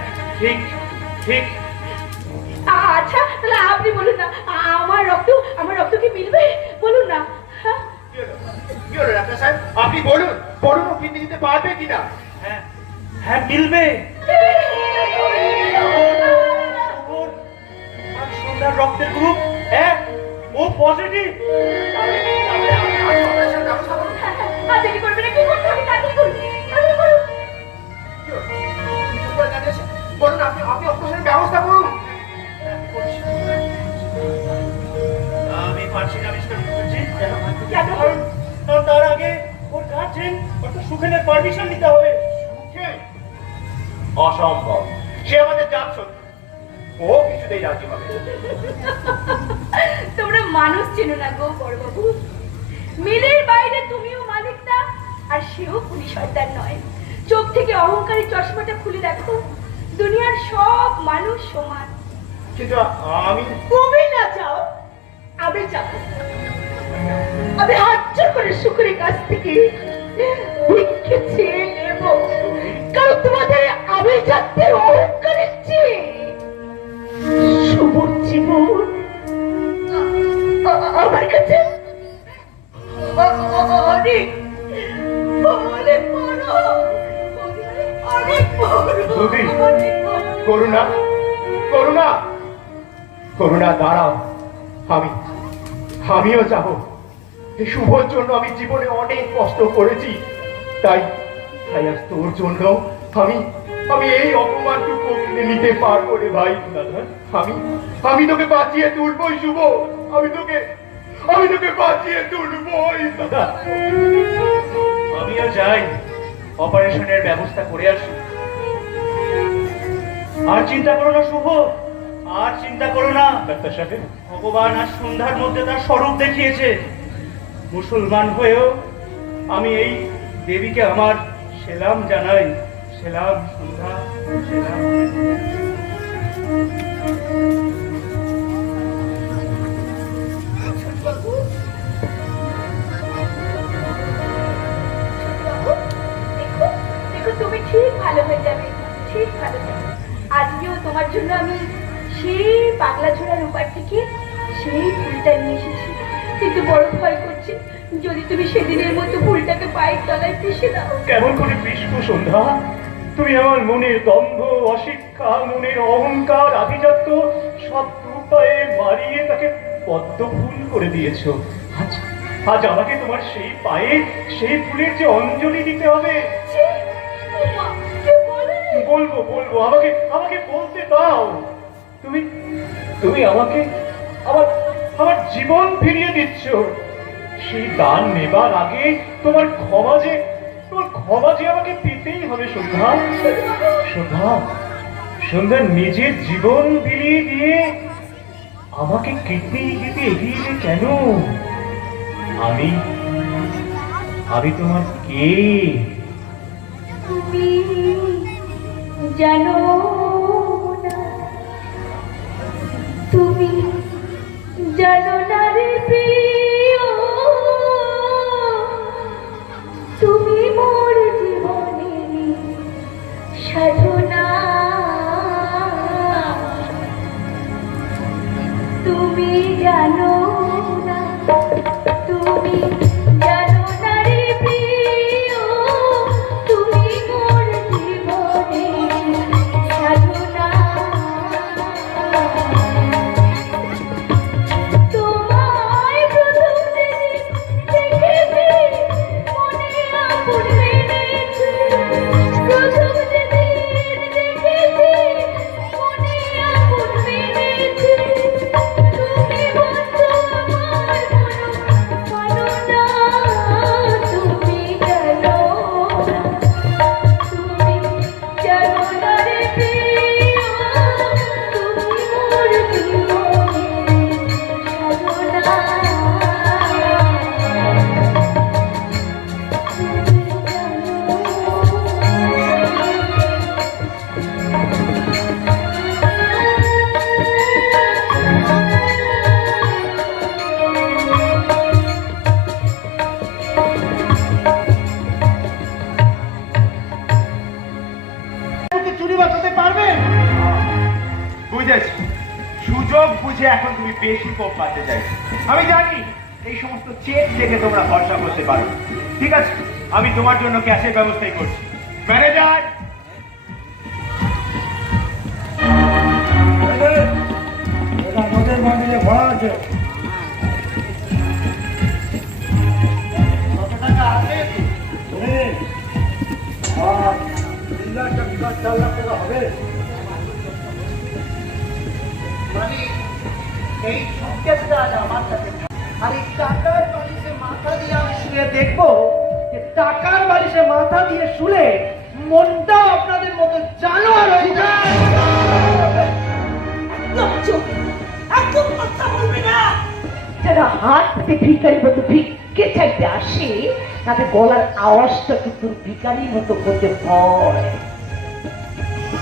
ঠিক। আচ্ছা তাহলে আপনি বলুন না, আমার রক্ত কি মিলবে? বলুন না। হ্যাঁ কি হলো ডাক্তার সাহেব? আপনি বলুন ও কিডনি দিতে পারবে কিনা? হ্যাঁ, মিলবে। সন্ধ্যার রক্তের গ্রুপ ও পজিটিভ। দেরি করবে না, কি করতে হবে তাড়াতাড়ি করুন। বলুন, আপনি অপারেশনের ব্যবস্থা করুন। আমি পারছি না মিস্টার মুখার্জি। কেন? কারণ তার আগে ওর গার্জেন অর্থাৎ সুখেনের পারমিশন নিতে হবে। অসম্ভব, সে আমাদের জাত শত্রু, ও কিছুতেই রাজি হবে। তোমরা মানুষ চেনো না গো বড়বাবু। মিলের বাইরে তুমিও মালিক না, আর সেও পুলিশ শয়তান নয়। চোখ থেকে অহংকারী চশমাটা খুলে দেখো, দুনিয়ার সব মানুষ সমান। কিন্তু আমি তুমি না চাও, আমি চাও। আমি হাত জোর করে শুকুরের কাছ থেকে ভিক্ষে চেয়ে নেব, কারণ তোমাদের আমি যাতে অহংকারের চেয়ে শুভ জীবন আমার কাছে অনেক করুণা দাঁড়াও। আমিও যাব। এই শুভর জন্য আমি জীবনে অনেক কষ্ট করেছি, তাই আজ তোর জন্য আমি এই অপমানটুকু মেনে নিতে পারবো রে ভাই। আমি তোকে বাঁচিয়ে তুলবই শুভ, আমি তোকে বাঁচিয়ে তুলবই। দাদা, আমিও যাই, অপারেশনের ব্যবস্থা করে আসি। আর চিন্তা করো না শুভ, আর চিন্তা করো না। ডাক্তার সাহেব, ভগবান আর সন্ধ্যার মধ্যে তার স্বরূপ দেখিয়েছে। মুসলমান হয়েও আমি এই দেবীকে আমার সেলাম জানাই। সেলাম সন্ধ্যা, সেলাম। দেখো তুমি ঠিক ভালো হয়ে যাবে, ঠিক ভালো যাবে। আজকেও তোমার জন্য আমি সেই পাগলা ছোড়ার উপার থেকে সেই ফুলটা নিয়ে এসেছি, কিন্তু বড় ভয় করছে যদি তুমি সেদিনের মতো ফুলটাকে পায়ের তলায় পিষে দাও। কেমন করে পিষবো সন্ধ্যা? তুমি আমার মনের দম্ভ, অশিক্ষা, মনের অহংকার, আভিজাত্য সব দুপায়ে মারিয়ে তাকে পদ্ম ফুল করে দিয়েছো। আজ আমাকে তোমার সেই পায়ে সেই ফুলের যে অঞ্জলি দিতে হবে। বলবো, আমাকে বলতে দাও। তুমি আমাকে আমার জীবন ফিরিয়ে দিচ্ছ। সেই দান নেবার আগে তোমার ক্ষমা যে আমাকে পেতেই হবে সন্ধ্যা। সন্ধ্যা নিজের জীবন বিলিয়ে দিয়ে আমাকে কেটে কেটে এগিয়ে এলে কেন? আমি আমি তোমার কে? তুমি জানো না, তুমি জানো না রে প্রিয়, তুমি মোর জীবনের সাধনা। তুমি জানো না, তুমি জানো না রে প্রিয়, তুমি মোর জীবনের সাধনা। তোমায় প্রথম যেদিন দেখেছি মনে আগুন মেরেছে, প্রথম যেদিন দেখেছি মনে আগুন মেরেছে। তুমি বন্ধু আমার কোনো মানো না, তুমি জানো না, তুমি জানো না রে প্রিয়, তুমি মোর জীবনের চুরি বাঁচাতে পারবেন? বুঝেছি, সুযোগ বুঝে এখন তুমি বেশি কোপ পাতে চাইছো। আমি জানি এই সমস্ত চেক দেখে তোমরা ভরসা করতে পারো। ঠিক আছে, আমি তোমার জন্য ক্যাশের ব্যবস্থাই করছি। ম্যানেজার, আমাদের মামিলে ভরা আছে। কত টাকা আছে? 4 লাখ টাকা হবে। মানে এই সুটকেসটা আজ আমার কাছে থাক। আর এই টাকার বালিশে মাথা দিয়ে আমি শুয়ে দেখবো যে টাকার বালিশে মাথা দিয়ে শুলে মনটা আপনাদের মতো জানোয়ার হয়ে যায়। একদম কথা বলবি না। যারা হাত পেতে ভিখারির মতো ভিক্ষে চাইতে আসে তাদের গলার আওয়াজটা কিন্তু ভিখারির মতো করতে হয়।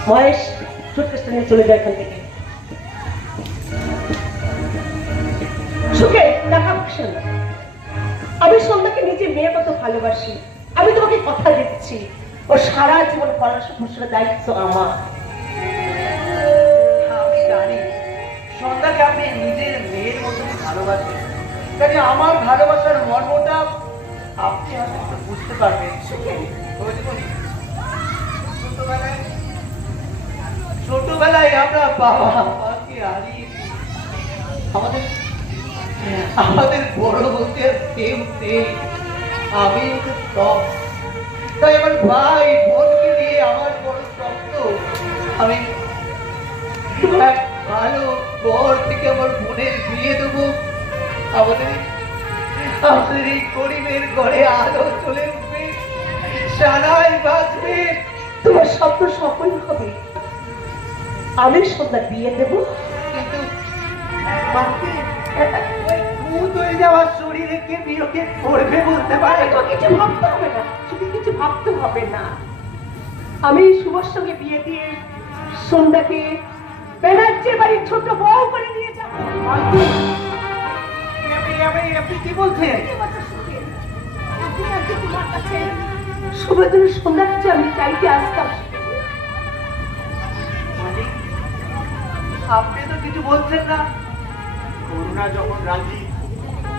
মহেশ সুটকেসটা নিয়ে চলে যায় এখান থেকে। সুখে টাকা পয়সা না, আমি সন্ধ্যাকে নিজে মেয়ের মতো ভালোবাসি। আমি তোমাকে কথা দিচ্ছি, ও সারা জীবন পড়াশোনার দায়িত্ব আমার। আমি জানি সন্ধ্যাকে আপনি নিজের মেয়ের মতো ভালোবাসেন, কাজে আমার ভালোবাসার মর্মটা আপনি হয়তো একটু বুঝতে পারবেন। ছোটবেলায় আমরা বাবা মাকে হারিয়েছি, আমাদের বড় বলতে কেউ নেই। আমি সব, তাই আমার ভাই বোনকে নিয়ে আমার বড় স্বপ্ন আমি এক ভালো বর থেকে আমার বোনের বিয়ে দেবো। আমাদের এই গরিবের ঘরে আলো চলে উঠবে, সারাই বাঁচবে। তোমার স্বপ্ন সফল হবে। আমি সন্ধ্যা বিয়ে দেবো, কিন্তু ভূত হয়ে যাওয়ার শরীরে কে বিয়োগে পড়বে বলতে পারে? তো কিছু ভাবতে হবে না, শুধু কিছু ভাবতে হবে না। আমি শুভর সঙ্গে বিয়ে দিয়ে সন্ধ্যাকে ব্যানার্জি বাড়ির ছোট বউ করে নিয়ে যাবো। আপনি কি বলছেন? শুভর জন্য সন্ধ্যার কাছে আমি চাইতে আসতাম। আপনি তো কিছু বলছেন না। করুণা যখন রাজি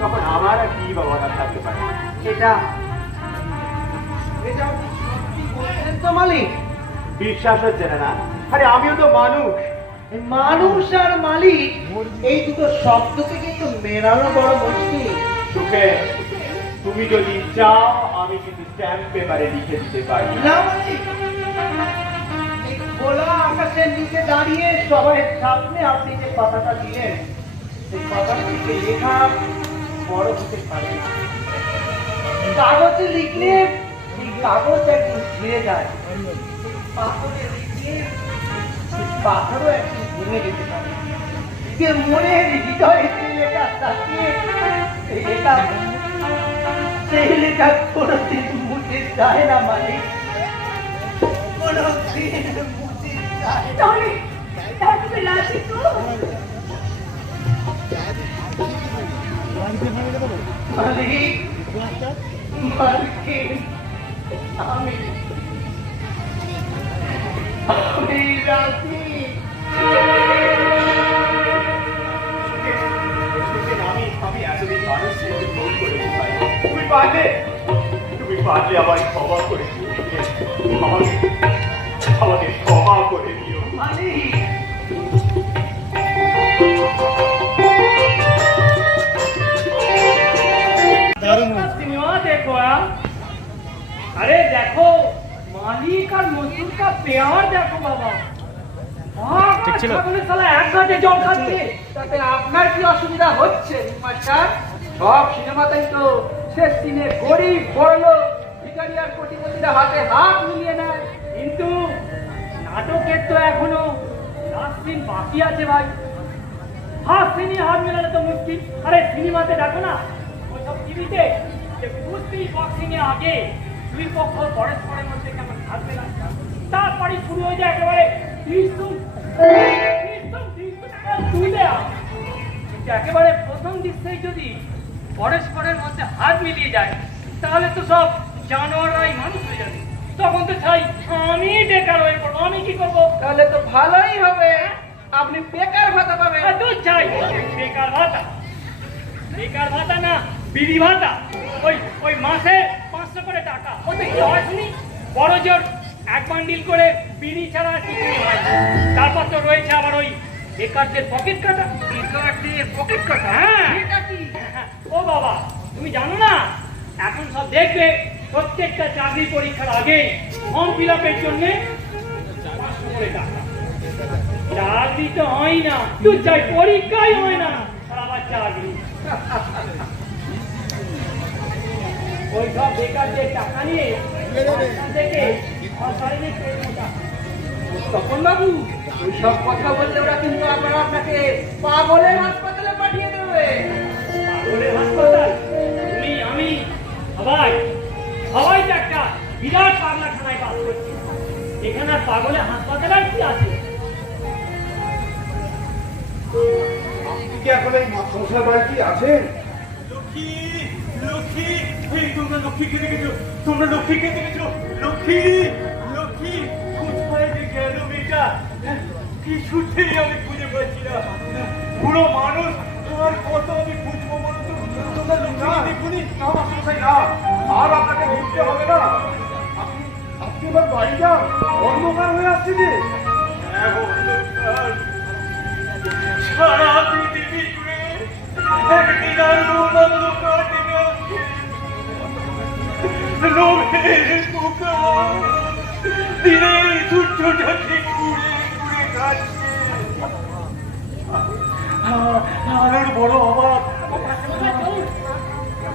তখন আমার আর কি বাবাটা থাকতে পারে? এটা আপনি সত্যি বলছেন তো মালিক? বিশ্বাস হচ্ছে না? আরে আমিও তো মানুষ। মানুষ আর মালিক এই দুটো শব্দকে কিন্তু মেলানো বড় মুশকিল। সুখে, তুমি যদি চাও আমি কিন্তু স্ট্যাম্প পেপারে লিখে দিতে পারি। না মালিক, এই খোলা আকাশের নিচে দাঁড়িয়ে সবাই সামনে আপনি যে কথাটা দিলেন, সেই কথাটা থেকে লেখা বড় হতে পারে। কাগজে লিখলে এই কাগজ একদিন ছিঁড়ে যায়, পাথরে লিখলে সেই পাথরও একদিন ভেঙে যেতে পারে। যে মনের হৃদয়ে ছেলেটা তাকিয়ে ছেলেটা কোনোদিন মুছে যায় না মানে কোনোদিন মুছে যায় না। তাহলে তুমি লাশি তো মালিক মালিক আমি রাজি। আমি এতদিন মানুষ ছেড়ে ভুল করেছি ভাই। তুমি পারলে আমায় ক্ষমা করে দিও। আমাকে ক্ষমা করে দিও। মালিক सिनेमा देखो यार। अरे देखो मालिक और मजदूर का प्यार देखो बाबा। ছাগলের শালা এক ঘাটে জল খাচ্ছে। তাতে আপনার কি অসুবিধা হচ্ছে মাস্টার? সব সিনেমাতেই তো শেষ সিনে গরিব বড়লোক ভিখারি আর কোটিপতিরা হাতে হাত মিলিয়ে নেয়। কিন্তু নাটকের তো এখনো লাস্ট সিন বাকি আছে ভাই। হাত সিনে হাত মেলালে তো মুশকিল। আরে সিনেমাতে দেখো না ওইসব টিভিতে যে কুস্তি বক্সিং এ আগে দুই পক্ষ পরস্পরের মধ্যে কেমন হাত মেলা, তারপরে শুরু হয়ে যায় একেবারে একেবারে প্রথম দৃশ্যেই যদি পরস্পরের মধ্যে হাত মিলিয়ে যায় তাহলে তো সব জানোয়াররাই মানুষ হয়ে যাবে। তখন তো চাই আমি বেকার হয়ে পড়বো, আমি কি করবো? তাহলে তো ভালোই হবে, আপনি বেকার ভাতা পাবেন। তো চাই বেকার ভাতা, বেকার ভাতা না বিড়ি ভাতা। ওই মাসে 500 করে টাকা, ওতে কি হয় শুনি? বড় জোর এক বান্ডিল করে বিড়ি ছাড়া কিছুই হয়। তারপর তো রয়েছে আবার ওই বেকারদের পকেট কাটা। বেকারদের পকেট কাটা, হ্যাঁ এটা কি? ও বাবা তুমি জানো না এখন সব দেখবে প্রত্যেকটা চাকরি পরীক্ষার আগে ফর্ম ফিল আপের জন্য 500 করে টাকা। চাকরি তো হয় না, তুই চাই পরীক্ষাই হয় না, আর আবার চাকরি। ওই সব বেকারদের টাকা নিয়ে থেকে শারীরিক পেট মোটা। তপন বাবু ওইসব কথা বললে ওরা কিন্তু আপনাকে পাগলের হাসপাতালে পাঠিয়ে দেবে। পাগলের হাসপাতাল? তুমি আমি সবাই সবাই তো একটা বিরাট পাগলাখানায় বাস করছি। এখানে আর পাগলের হাসপাতাল আর কি আছে? আপনি কি এখন এই সংসার বাড়িতে আছেন? লক্ষ্মী লক্ষ্মী, এই তোমরা লক্ষ্মীকে দেখেছো? তোমরা লক্ষ্মীকে দেখেছো? লক্ষ্মী লক্ষ্মী কোথায় যে গেল মেয়েটা? কিছুতেই আমি খুঁজে পাচ্ছি না। পুরো মানুষ আর কত আমি খুঁজবো বলো তো? তোমরা লক্ষ্মীকে দেখুনি? আর আপনাকে ঘুরতে হবে না, আপনি এবার বাড়ি যান, অন্ধকার হয়ে আসছে যে। সারা পৃথিবী জুড়ে একদিন আর অন্ধকার নেমে আসছে। লোভের পোকা দিনের সূর্যটাকে ঘুরে ঘুরে খাচ্ছে। আলোর বড় অভাব।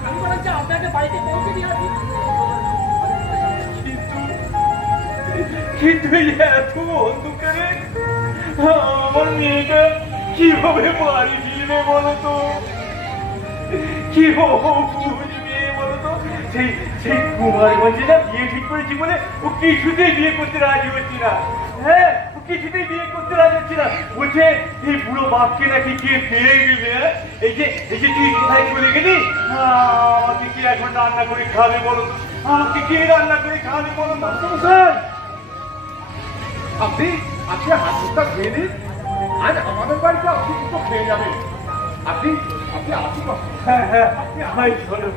আমি বলছি আপনাকে বাড়িতে পৌঁছে দিয়ে আসি। কিন্তু এই এত অন্ধকারে আমার মেয়েটা কিভাবে বাড়ি ফিরবে বলো তো? কি বুঝবে বলো তো? সেই কুমারগঞ্জে না বিয়ে ঠিক করেছি বলে ও কিছুতেই বিয়ে করতে রাজি হচ্ছে না। হ্যাঁ, ও কিছুতেই বিয়ে করতে রাজি হচ্ছে না। বলছে এই বুড়ো বাপকে নাকি কে পেয়ে গেলে। এই যে তুই কোথায় চলে গেলি? আমাকে কি এখন রান্না করে খাবে বলো তো? আমাকে কে রান্না করে খাবে বলো তো? আপনি আজকে হাসিটা খেয়ে দিন, আজ আমাদের বাড়িতে আপনি কিন্তু খেয়ে যাবেন। আপনি আপনি আসি কষ্ট। হ্যাঁ হ্যাঁ, হাই চলো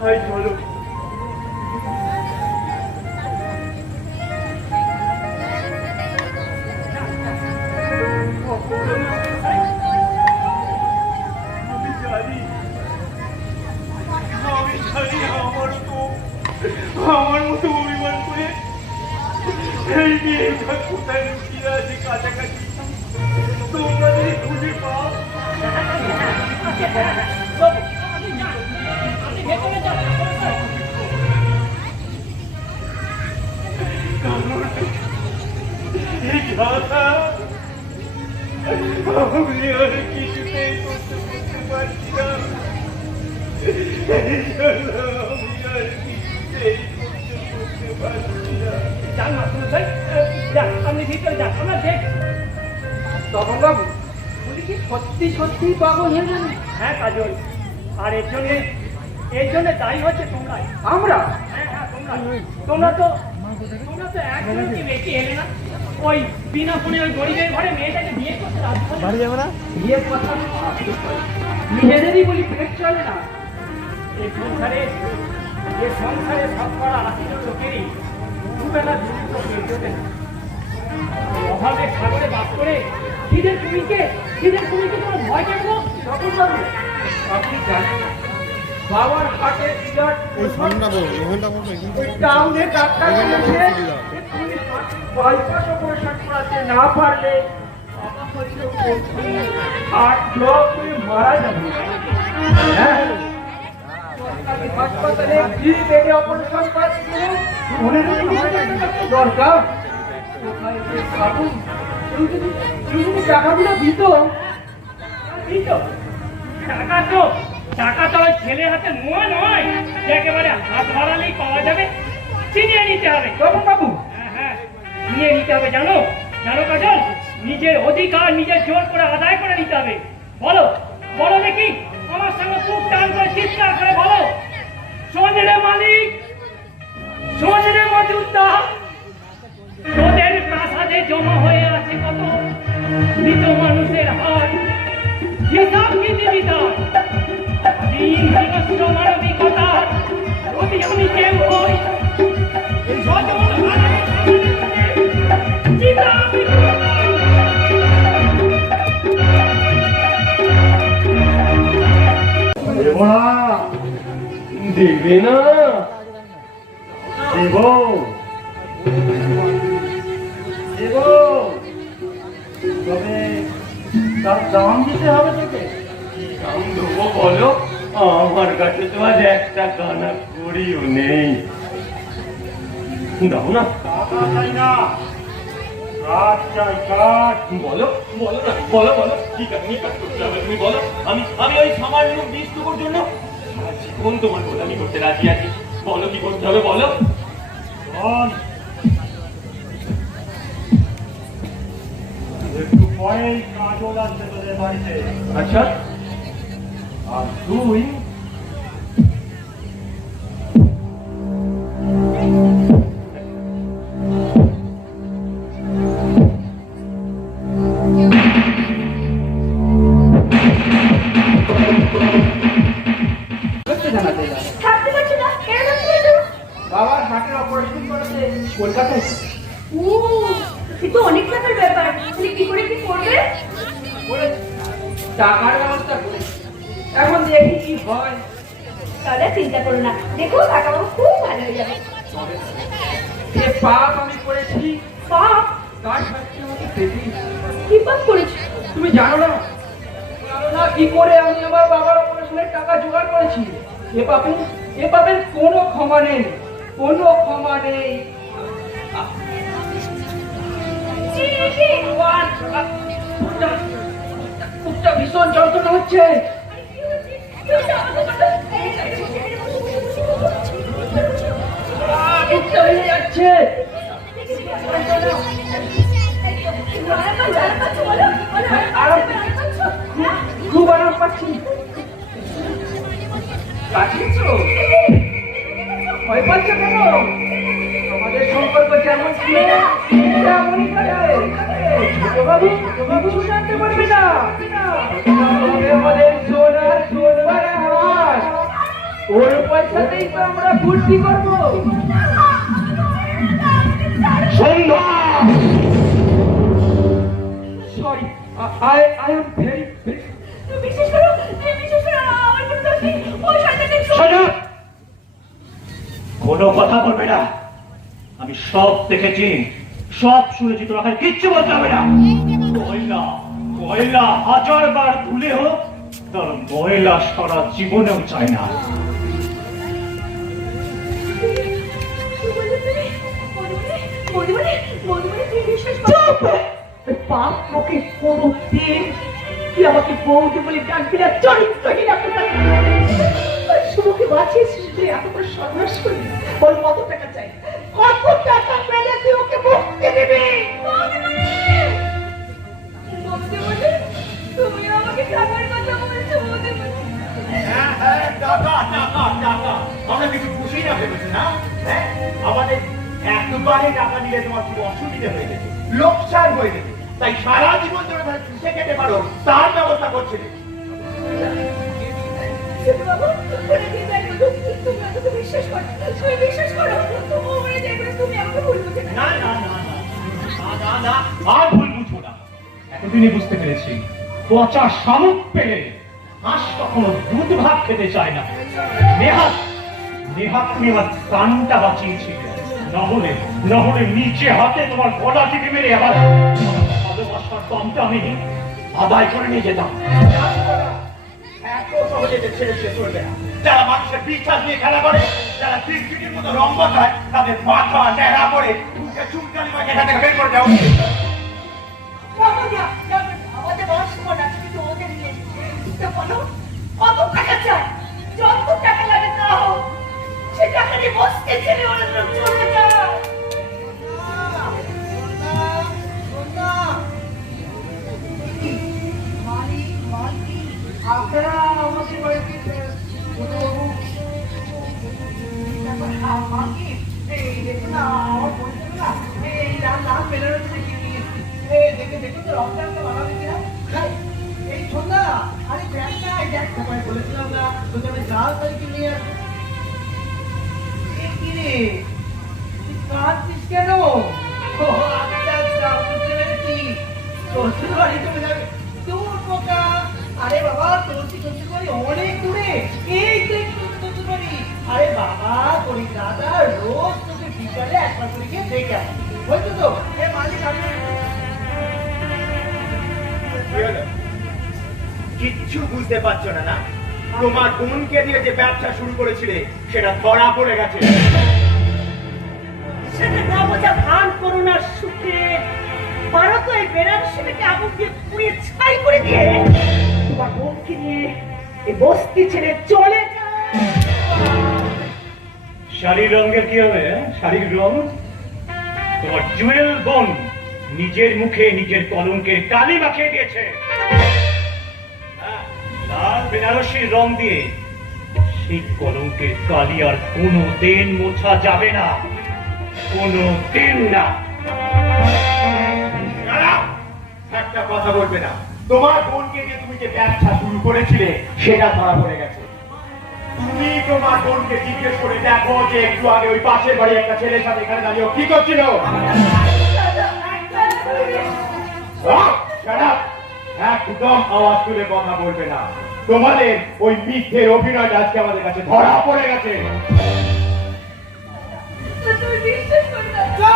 হাই চলো। আমি জানি আমার মতো অভিমান করে এই মেয়েটা কোথায় লুকিয়ে আছে কাছাকাছি। তোমরা যদি খুঁজে পাও এই গাথা আমি আর কিছুতেই করতে পারছি না। আমি আর কিছুতেই করতে পারছি না। যান মাস্টার মশাই, যান আপনি ভিতরে যান, আমরা দেখছি। তখন বাবু উনি কি সত্যি সত্যি পাগল হয়ে গেলেন? হ্যাঁ কাজল, আর এর জন্য দায়ী হচ্ছে তোমরাই। আমরা হ্যাঁ হ্যাঁ তোমরা তো একদিনও কি বেশি এলে না? ওই বিনা ফোনে ওই গরিবের ঘরে মেয়েটাকে বিয়ে করতে রাজি হলে। বিয়ের কথা নিজেদেরই বলি পেট চলে না। এই সংসারে সব করা ৮০ জন লোকেরই দুবেলা দুটো পেট জোটে না। অভাবে সাগরে বাস করে খিদের কুমিকে তোমার ভয় কেন গো? তখন বাবু আপনি জানেন না, বাবার হাটে বিরাট ওই টাউনে ডাক্তার বলেছে এক্ষুনি বাইপাস অপারেশন করাতে না পারলে বাবা হয়তো 8 ব্লক হয়ে মারা যাবে। হ্যাঁ, সরকারি হাসপাতালে ফ্রি বেডে অপারেশন করাতে গেলে 15,000 টাকা দরকার। কোথায় যে পাবো? কেউ যদি টাকাগুলো দিত। টাকা তো ওই ছেলে হাতে মোয়া নয় যে একেবারে হাত বাড়ালেই পাওয়া যাবে। চিনিয়ে নিতে হবে তখন বাবু হ্যাঁ নিয়ে নিতে হবে। জানো কাজল, নিজের অধিকার নিজের জোর করে আদায় করে নিতে হবে। বলো দেখি, আমার সঙ্গে খুব টান করে চিৎকার করে বলো, শোন রে মালিক, শোন রে মজুরদার, তোদের প্রাসাদে জমা হয়ে আছে কত মৃত মানুষের হাত, হিসাব কি দিবি তার? দিন হিংস্র মানবিকতার যদি আমি কেউ হই, স্বজন হারানোর চিন্তা আমি দেবে না দেব তবে তার দাম দিতে হবে তোকে। দাম দেবো বলো? আমার কাছে তো আজ একটা কানা করিও নেই। দাও না। টাকা চাই না, কাঠ চাই, কাঠ। বলো না, বলো কি কাজ করতে হবে তুমি বলো। আমি ওই সামান্য বিস্তুকর জন্য সারা জীবন তোমার গোলামি করতে রাজি আছি। বলো কি করতে হবে বলো। একটু পরেই কাজল আসবে তোদের বাড়িতে। আচ্ছা, আর তুই সত্যি জানাতে যাবে। থাকতে পারছি না, কেন থাকতে পারছো? বাবার হার্টের অপারেশন করাতে কলকাতায়। কিন্তু অনেক টাকার ব্যাপার, তুমি কি করবে? বলেছি, টাকার ব্যবস্থা করেছি, এখন দেখি কি হয়। তাহলে চিন্তা করো না, দেখো কাকাবাবু খুব ভালো হয়ে যাবে। যে পাপ আমি করেছি বাপ, তার শাস্তি আমাকে পেতেই হবে। কি পাপ করেছো? তুমি জানো না কি করে আমি আমার বাবার অপারেশনের টাকা জোগাড় করেছি। এ পাপের কোনো ক্ষমা নেই। বুকটা ভীষণ যন্ত্রণা হচ্ছে। বুকটা ভেঙে যাচ্ছে। খুব আরাম পাচ্ছি। কাটিয়েছো? ভয় পাচ্ছ কেন? আমাদের সম্পর্ক যেমন ছিল তেমনই থাকবে। ছোটবাবু কিছু জানতে পারবে না। তবে আমাদের সোনার হাত, ওর পয়সাতেই তো আমরা ফুর্তি করবো। সরি, I am very বিশেষ করো, আমার কোনো দোষ নেই। ওই শয়তানের কোনো কথা বলবে না। আমি সব দেখেছি, সব শুনেছি, তোমাকে কিচ্ছু বলতে হবে না। কয়লা 1000 বার ধুলে হোক তার ময়লা সারা জীবনেও চায় না। মনে মনে তুই বিশ্বাস কর। বাপ ওকে কোনোদিন তুই আমাকে বৌদি বলে ডাকবি না, চরিত্রহীন একটা টাকা। শুভকে বাঁচিয়েছিস তুই, এত করে সর্বনাশ করবি। বল কত টাকা চাই, কত টাকা পেলে তুই ওকে মুক্তি দিবি? তুমি আমাকে টাকার কথা বলছো বৌদি। হ্যাঁ হ্যাঁ, টাকা টাকা টাকা, আমরা কিছু খুশি না ভেবেছি না? হ্যাঁ, আমাদের একবারে টাকা নিলে তোমার খুব অসুবিধা হয়ে যেত, লোকসান হয়ে যেত, তাই সারা জীবন ধরে তাহলে চুষে খেতে পারো তার ব্যবস্থা করছিলে। বিশ্বাস করো, তুমি বিশ্বাস করো, তুমি আমাকে ভুল বুঝে না। না না না না না না, আর ভুল বুঝবো না। এতদিনে বুঝতে পেরেছি পচা শামুক পেলে হাঁস কখনো দুধ ভাত খেতে চায় না। নেহাত নেহাত তুমি আমার প্রাণটা বাঁচিয়েছিলে, নহলে নহলে নিচে হাতে তোমার গলা টিপে মেরে আবার ভালোবাসার দমটা আমি আদায় করে নিয়ে যেতাম। এত সহজে যে ছেড়ে সে চলবে না। যারা মানুষের বিশ্বাস নিয়ে খেলা করে, যারা টিকটিকির মতো রং বসায়, তাদের মাথা ন্যাড়া করে মুখে চুলকানি মাকে এখান থেকে বের করে দেওয়া উচিত। আমাদের বয়স কটা, কিন্তু ওদের নিয়ে বলো কত টাকা চাই, যত টাকা লাগে তাও সে টাকা নিয়ে বসতে ছেড়ে ওরা চলে যায়। আপনারা আমাদের বাড়িতে ছোটবাবু এই দেখুন না, আমার বলছিল না এই নাম বেরোনো থেকে দেখে দেখুন তো রক্তটা বানাবে কিনা। এই সন্ধ্যা আরে দেখ না, এই দেখ সবাই বলেছিলাম না তোকে আমি জাল সাইকেল নিয়ে আসবো। কি রে তুই কাঁদছিস কেন? ও আচ্ছা আচ্ছা, বুঝতে পেরেছি, শ্বশুর বাড়ি চলে যাবে। দূর পোকা, আরে বাবা তোর কি শ্বশুর বাড়ি অনেক দূরে, এই তো একটু শ্বশুর বাড়ি। আরে বাবা করি দাদা রোজ তোকে বিকালে একবার করে গিয়ে দেখে আসি, বুঝছো তো? এ মালিক আমি কিচ্ছু বুঝতে পারছো না না? তোমার বোনকে দিয়ে যে ব্যবসা শুরু করেছিলে সেটা ধরা পড়ে গেছে। সেটা না বোঝা ভান করোনার সুখে পারো তো এই বেনারসিটাকে আগুন দিয়ে পুড়িয়ে ছাই করে দিয়ে তোমার বোনকে নিয়ে এই বস্তি ছেড়ে চলে যায়। শাড়ির রঙের কি হবে? শাড়ির রং তোমার জুয়েল বোন নিজের মুখে নিজের কলঙ্কের কালি মাখিয়ে দিয়েছে। লাল বেনারসির রং দিয়ে সেই কলঙ্কের কালি আর কোনো দিন মোছা যাবে না, কোনো দিন না। একটা কথা বলবে না, তোমার বোনকে দিয়ে তুমি যে ব্যবসা শুরু করেছিলে সেটা ধরা পড়ে গেছে। তুমি তোমার বোনকে জিজ্ঞেস করে দেখো যে একটু আগে ওই পাশের বাড়ি একটা ছেলের সাথে এখানে দাঁড়িয়ে ও কি করছিল। একদম আওয়াজ তুলে কথা বলবে না, তোমাদের ওই মিথ্যের অভিনয়টা আজকে আমাদের কাছে ধরা পড়ে গেছে। তুমি বিশ্বাস করো না।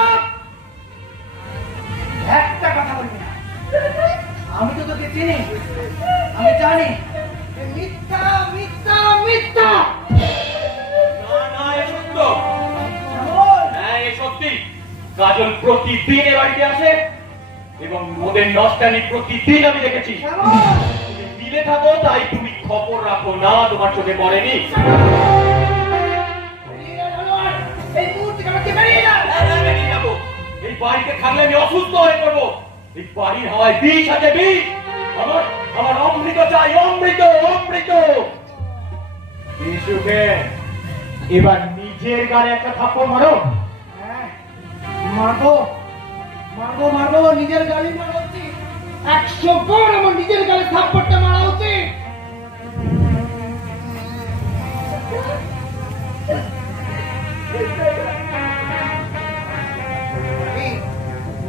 একটা কথা বলবি না, আমি তো তোকে চিনি, আমি জানি মিথ্যা মিথ্যা মিথ্যা। না না, এ সত্য। হ্যাঁ, এ সত্যি। কাজল প্রতিদিন এ বাড়িতে আসে এবং ওদের নষ্টানি প্রতিদিন আমি দেখেছি। তুমি মিলে থাকো তাই তুমি খবর রাখো না, তোমার চোখে পড়েনি। এই মুহূর্তে আমাকে বেরিয়ে যা। বেরিয়ে যাবো। এই বাড়িতে থাকলে আমি অসুস্থ হয়ে পড়বো। এই বাড়ির হাওয়ায় বিষ আছে, বিষ। আমার অমৃত চাই, অমৃত অমৃত। শিশুকে এবার নিজের গায়ে একটা থাপ্পড় মারো। মারবো মারবো মারবো, নিজের গালি মারা উচিত। 100 বার আমার নিজের গালে থাপ্পড়টা মারা উচিত।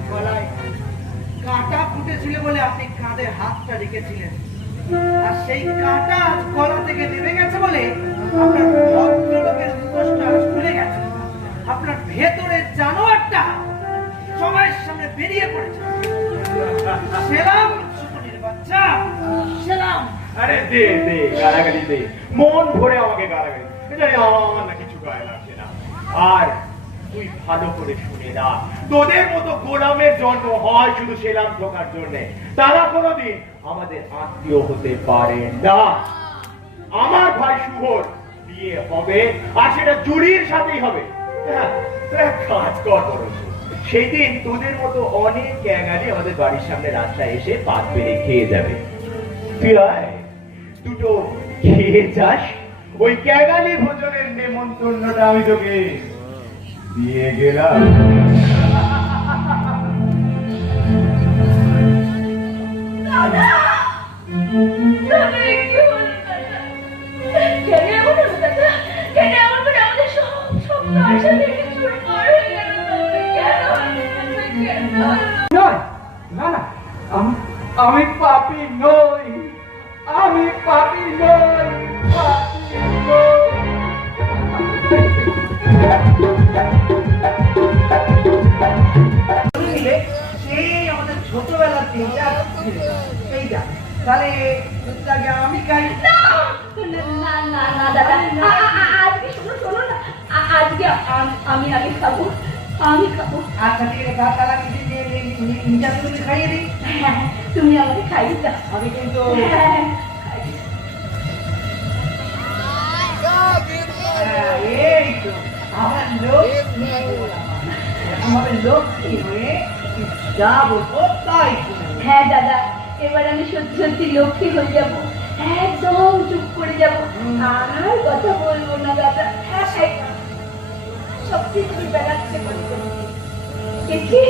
গলায় কাঁটা ফুটেছিল বলে আপনি কাঁধে হাতটা রেখেছিলেন, আর সেই কাঁটা আজ গলা থেকে নেমে গেছে বলে আপনার ভদ্রলোকের মুখোশটা খুলে গেছে। আপনার ভেতরের জানোয়ারটা সবার সামনে বেরিয়ে পড়েছে। সেলাম শুকুনির বাচ্চা, সেলাম। আরে দে দে গালাগালি দে, মন ভরে আমাকে গালাগালি। জানি আমার না কিছু গায়ে লাগছে না। আর তুই ভালো করে শুনে না, তোদের মতো গোলামের জন্ম হয় শুধু সেলাম ঢোকার জন্য। তারা কোনোদিন আমাদের আত্মীয় হতে পারে না। আমার ভাই শুভর বিয়ে হবে, আর সেটা জুড়ির সাথেই হবে। হ্যাঁ, তুই এক কাজ কর বরং। সেই দিন তোদের মতো অনেক ক্যাঙালি আমাদের বাড়ির সামনে রাস্তায় এসে পাত পেরে খেয়ে যাবে। তুই আয়, দুটো খেয়ে যাস। ওই ক্যাঙালি ভোজনের নেমন্তন্নটা আমি তোকে দিয়ে গেলাম। নয়, না না, আমি পাপী নই, আমি পাপী নই, পাপী নই। সেই আমাদের ছোটবেলার দিনটা এইটা, তাহলে দুধটাকে আমি খাই। না না না দাদা, আজকে শোনো না, আজকে আমি আগে খাবো, আমি খাবো। আচ্ছা ঠিক আছে, তাহলে নিজে তুমি খাইয়ে দিই। হ্যাঁ, তুমি আমাকে খাইয়ে দাও। আমি কিন্তু এই তো আমার লোক, আমাদের লক্ষ্মী হয়ে যা বলবো তাই শুনবে। হ্যাঁ দাদা, এবার আমি সত্যি সত্যি লক্ষ্মী হয়ে যাব, একদম চুপ করে যাব, আর কথা বলবো না দাদা। হ্যাঁ, সত্যি তুমি বেড়াচ্ছে বলতে। দেখি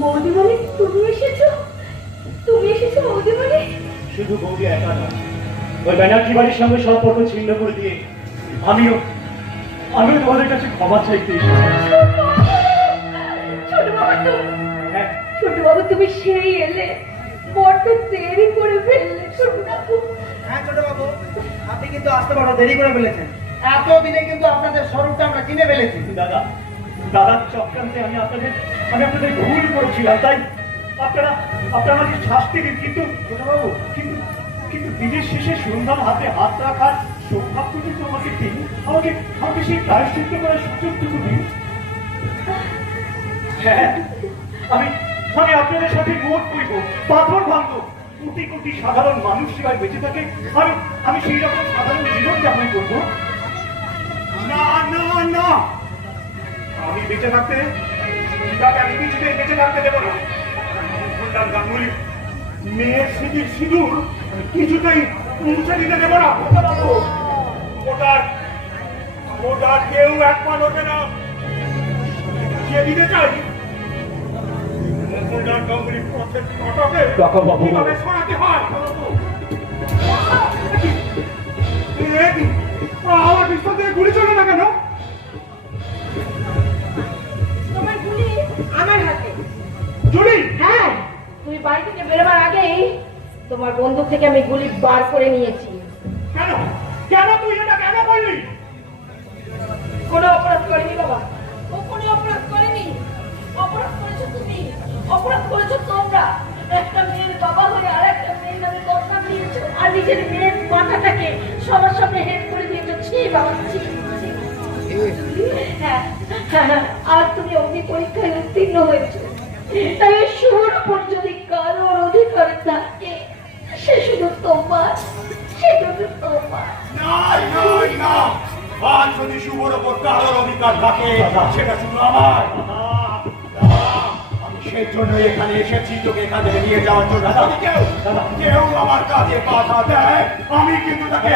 বৌদিমণি, তুমি এসেছো, তুমি এসেছো বৌদিমণি। শুধু বৌদি একা নয়, ওই ব্যানার্জি বাড়ির সঙ্গে সম্পর্ক ছিন্ন করে দিয়ে আমিও তোমাদের কাছে ক্ষমা চাইতে এসেছি। ছোট বাবা তুমি, হ্যাঁ, ছোট বাবা তুমি সেই এলে, বড্ড দেরি করে ফেললে ছোট বাবু। হ্যাঁ ছোট বাবু, আপনি কিন্তু আসতে পারো, দেরি করে ফেলেছেন। এতদিনে কিন্তু আপনাদের স্বরূপটা আমরা চিনে ফেলেছি। দাদার চক্রান্তে আমি আপনাদের ভুল করেছিলাম, তাই আপনারা আমাকে শাস্তি দিন। কিন্তু ছোটবাবু, কিন্তু দিনের শেষে সন্ধ্যার হাতে হাত রাখার সৌভাগ্য কিন্তু আমাকে দিন, আমাকে সেই প্রায়শ্চিত্ত করার সুযোগটুকু দিন। হ্যাঁ, আমি আপনাদের সাথে নোট বইব, পাথর ভাঙবো, কোটি কোটি সাধারণ মানুষ সেবায় বেঁচে থাকে, আমি সেই রকম সাধারণ জীবন যাপন করবো। না না না, আমি বেঁচে থাকতে, আমি কিছুতেই বেঁচে থাকতে দেবো না। ঘন্টার গাঙ্গুলি মেয়ের স্মৃতির সিঁদুর কিছুতেই মুছে দিতে দেবো না। ওটার কেউ এক পা নড়বে না। যে দিতে চাই ঘন্টার গাঙ্গুলি পথের ফটকে কিভাবে সরাতে হয়। আমার পিস্তল থেকে গুলি চলে না কেন? তোমার গুলি আমার হাতে। জুলি, হ্যাঁ, তুমি বাড়ি থেকে বেরোবার আগেই তোমার বন্দুক থেকে আমি গুলি বার করে নিয়েছি। কেন কেন তুই এটা কেন বললি? কোনো অপরাধ করিনি বাবা, ও কোনো অপরাধ করেনি। অপরাধ করেছো তুমি, অপরাধ করেছো তোমরা। একটা মেয়ের বাবা হয়ে আর একটা মেয়ের নামে বদনাম দিয়েছো, আর নিজের মেয়ের মাথাটাকে সবার সামনে হেড করে দিয়েছো। ছি বাবা, ছি ছি। হ্যাঁ হ্যাঁ, আর তুমি অগ্নি পরীক্ষায় উত্তীর্ণ হয়েছো, তাই শুভর উপর যদি কারোর অধিকার থাকে সে শুধু তোমার, সে শুধু তোমার। না, আর যদি শুভর ওপর কারোর অধিকার থাকে সেটা শুধু আমার। আমি সেই জন্য এখানে এসেছি, তোকে এখান থেকে নিয়ে যাওয়ার জন্য। কেউ আমার কাজে বাধা দেয়, আমি কিন্তু তাকে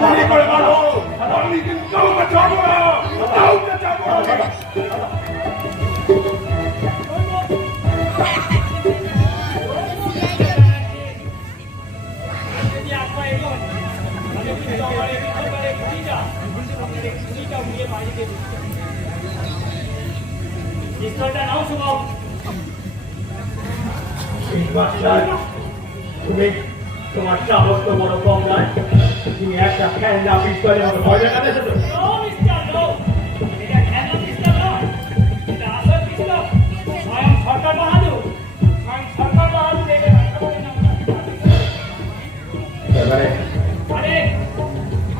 গুলি করে মারবো। আমি কিন্তু কাউকে ছাড়বো না, কাউকে ছাড়বো না। তুমি তোমার সাহস তো বড় কম নয়, তুমি একটা খেলনা পিস্তলে আমাকে ভয় দেখাতে এসেছো।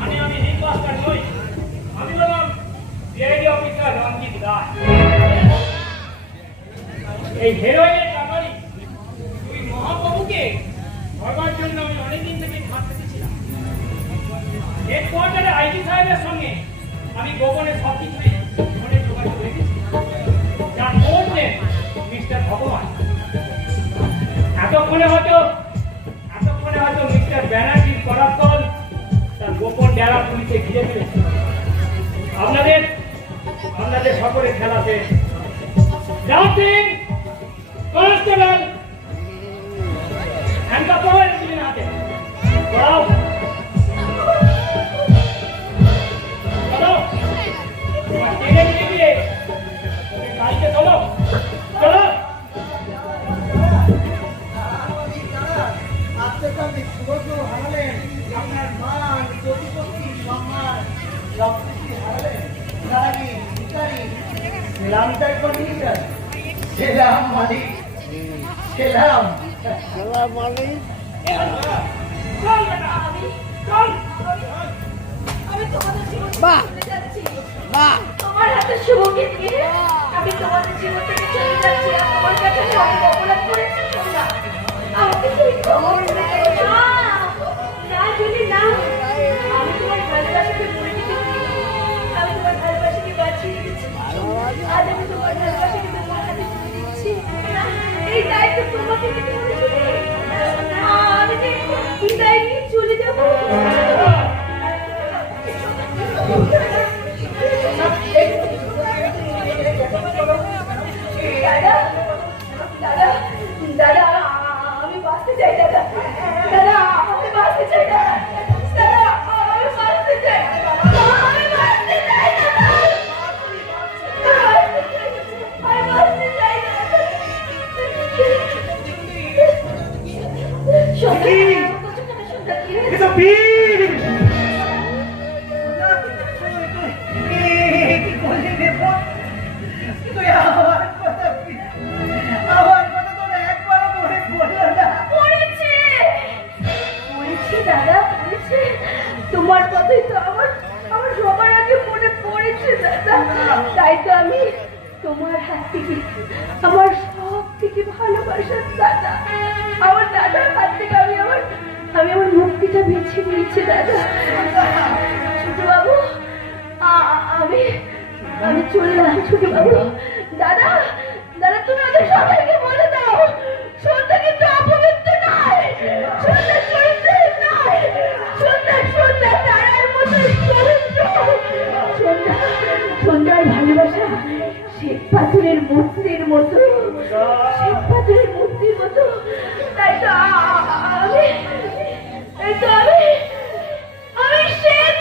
আমি হেডমাস্টার নই, আমি বললাম সিআইডি অফিসার রঞ্জিত এই হেরোইনের কামারি ওই মহাপ্রভুকে ধরবার জন্য আমি অনেকদিন থেকে ভাবতে ছিলাম। হেডকোয়ার্টারে আইজি সাহেবের সঙ্গে আমি গোপনে সব কিছুই ফোনে যোগাযোগ রেখেছি, যার ফোন নেন মিস্টার ভগবান। এতক্ষণে হয়তো মিস্টার ব্যানার্জির করার দল তার গোপন ডেরা পুলিশে ঘিরে ফেলেছে। আপনাদের সকলের খেলাতে ডাউটিং কনস্টেবল হ্যান্ডকাপ করে রেখেছিলেন হাতে। বড়াও টেনে নিয়ে গিয়ে গাড়িতে চলো চলো। আপনি সুবর্ণ হারালেন, আপনার মান প্রতিপত্তি সম্মান সব কিছু হারালেন। রানী ভিখারি সেলাম তাই কন্ডিশন, সেলাম মালিক, সেলাম মালিক। চল বেটা, চল। আমি তোমাদের জীবন চলে যাচ্ছি। তোমার হাতে শুভ গীতকে আমি তোমাদের জীবন থেকে চলে যাচ্ছি। আর তোমার কাছে আমি অনেক অপরাধ করেছি তোমরা। আমাকে তুমি ক্ষমা করে দাও। না যদি না, আমি তোমার ভালোবাসাকে মরে যেতে দিই। আমি তোমার ভালোবাসাকে বাঁচিয়ে দিচ্ছি। আজ আমি তোমার ভালোবাসাকে তোমার হাতে তুলে দিচ্ছি। এই দায়িত্ব তোমাকে নিতে হয়েছে। আমি যে বিদায় নিয়ে চলে যাবো। দাদা আমি বাঁচতে চাই। দাদা আমি বাঁচতে চাই। দাদা আমি বাঁচতে চাই। আমি বাঁচতে চাই। তোমার কথাই তো আমার সবার আগে মনে পড়েছে দাদা। তাই তো আমি তোমার হাত থেকে আমার সব থেকে ভালোবাসার দাদা, আমার দাদার হাত থেকে আমি আমার মুক্তিটা বেছে নিয়েছি দাদা। ছোট বাবু আমি চললাম। ছোট বাবু দাদা তুমি ওদের সবাইকে বলে দাও সন্ধ্যা কিন্তু অপবিত্র নয়, সন্ধ্যা চরিত্রের নয়, সন্ধ্যা তারার মতো পবিত্র। সন্ধ্যার ভালোবাসা শ্বেত পাথরের মূর্তির মতো, শ্বেত পাথরের মূর্তির মতো। তাই তো আমি শ্বেত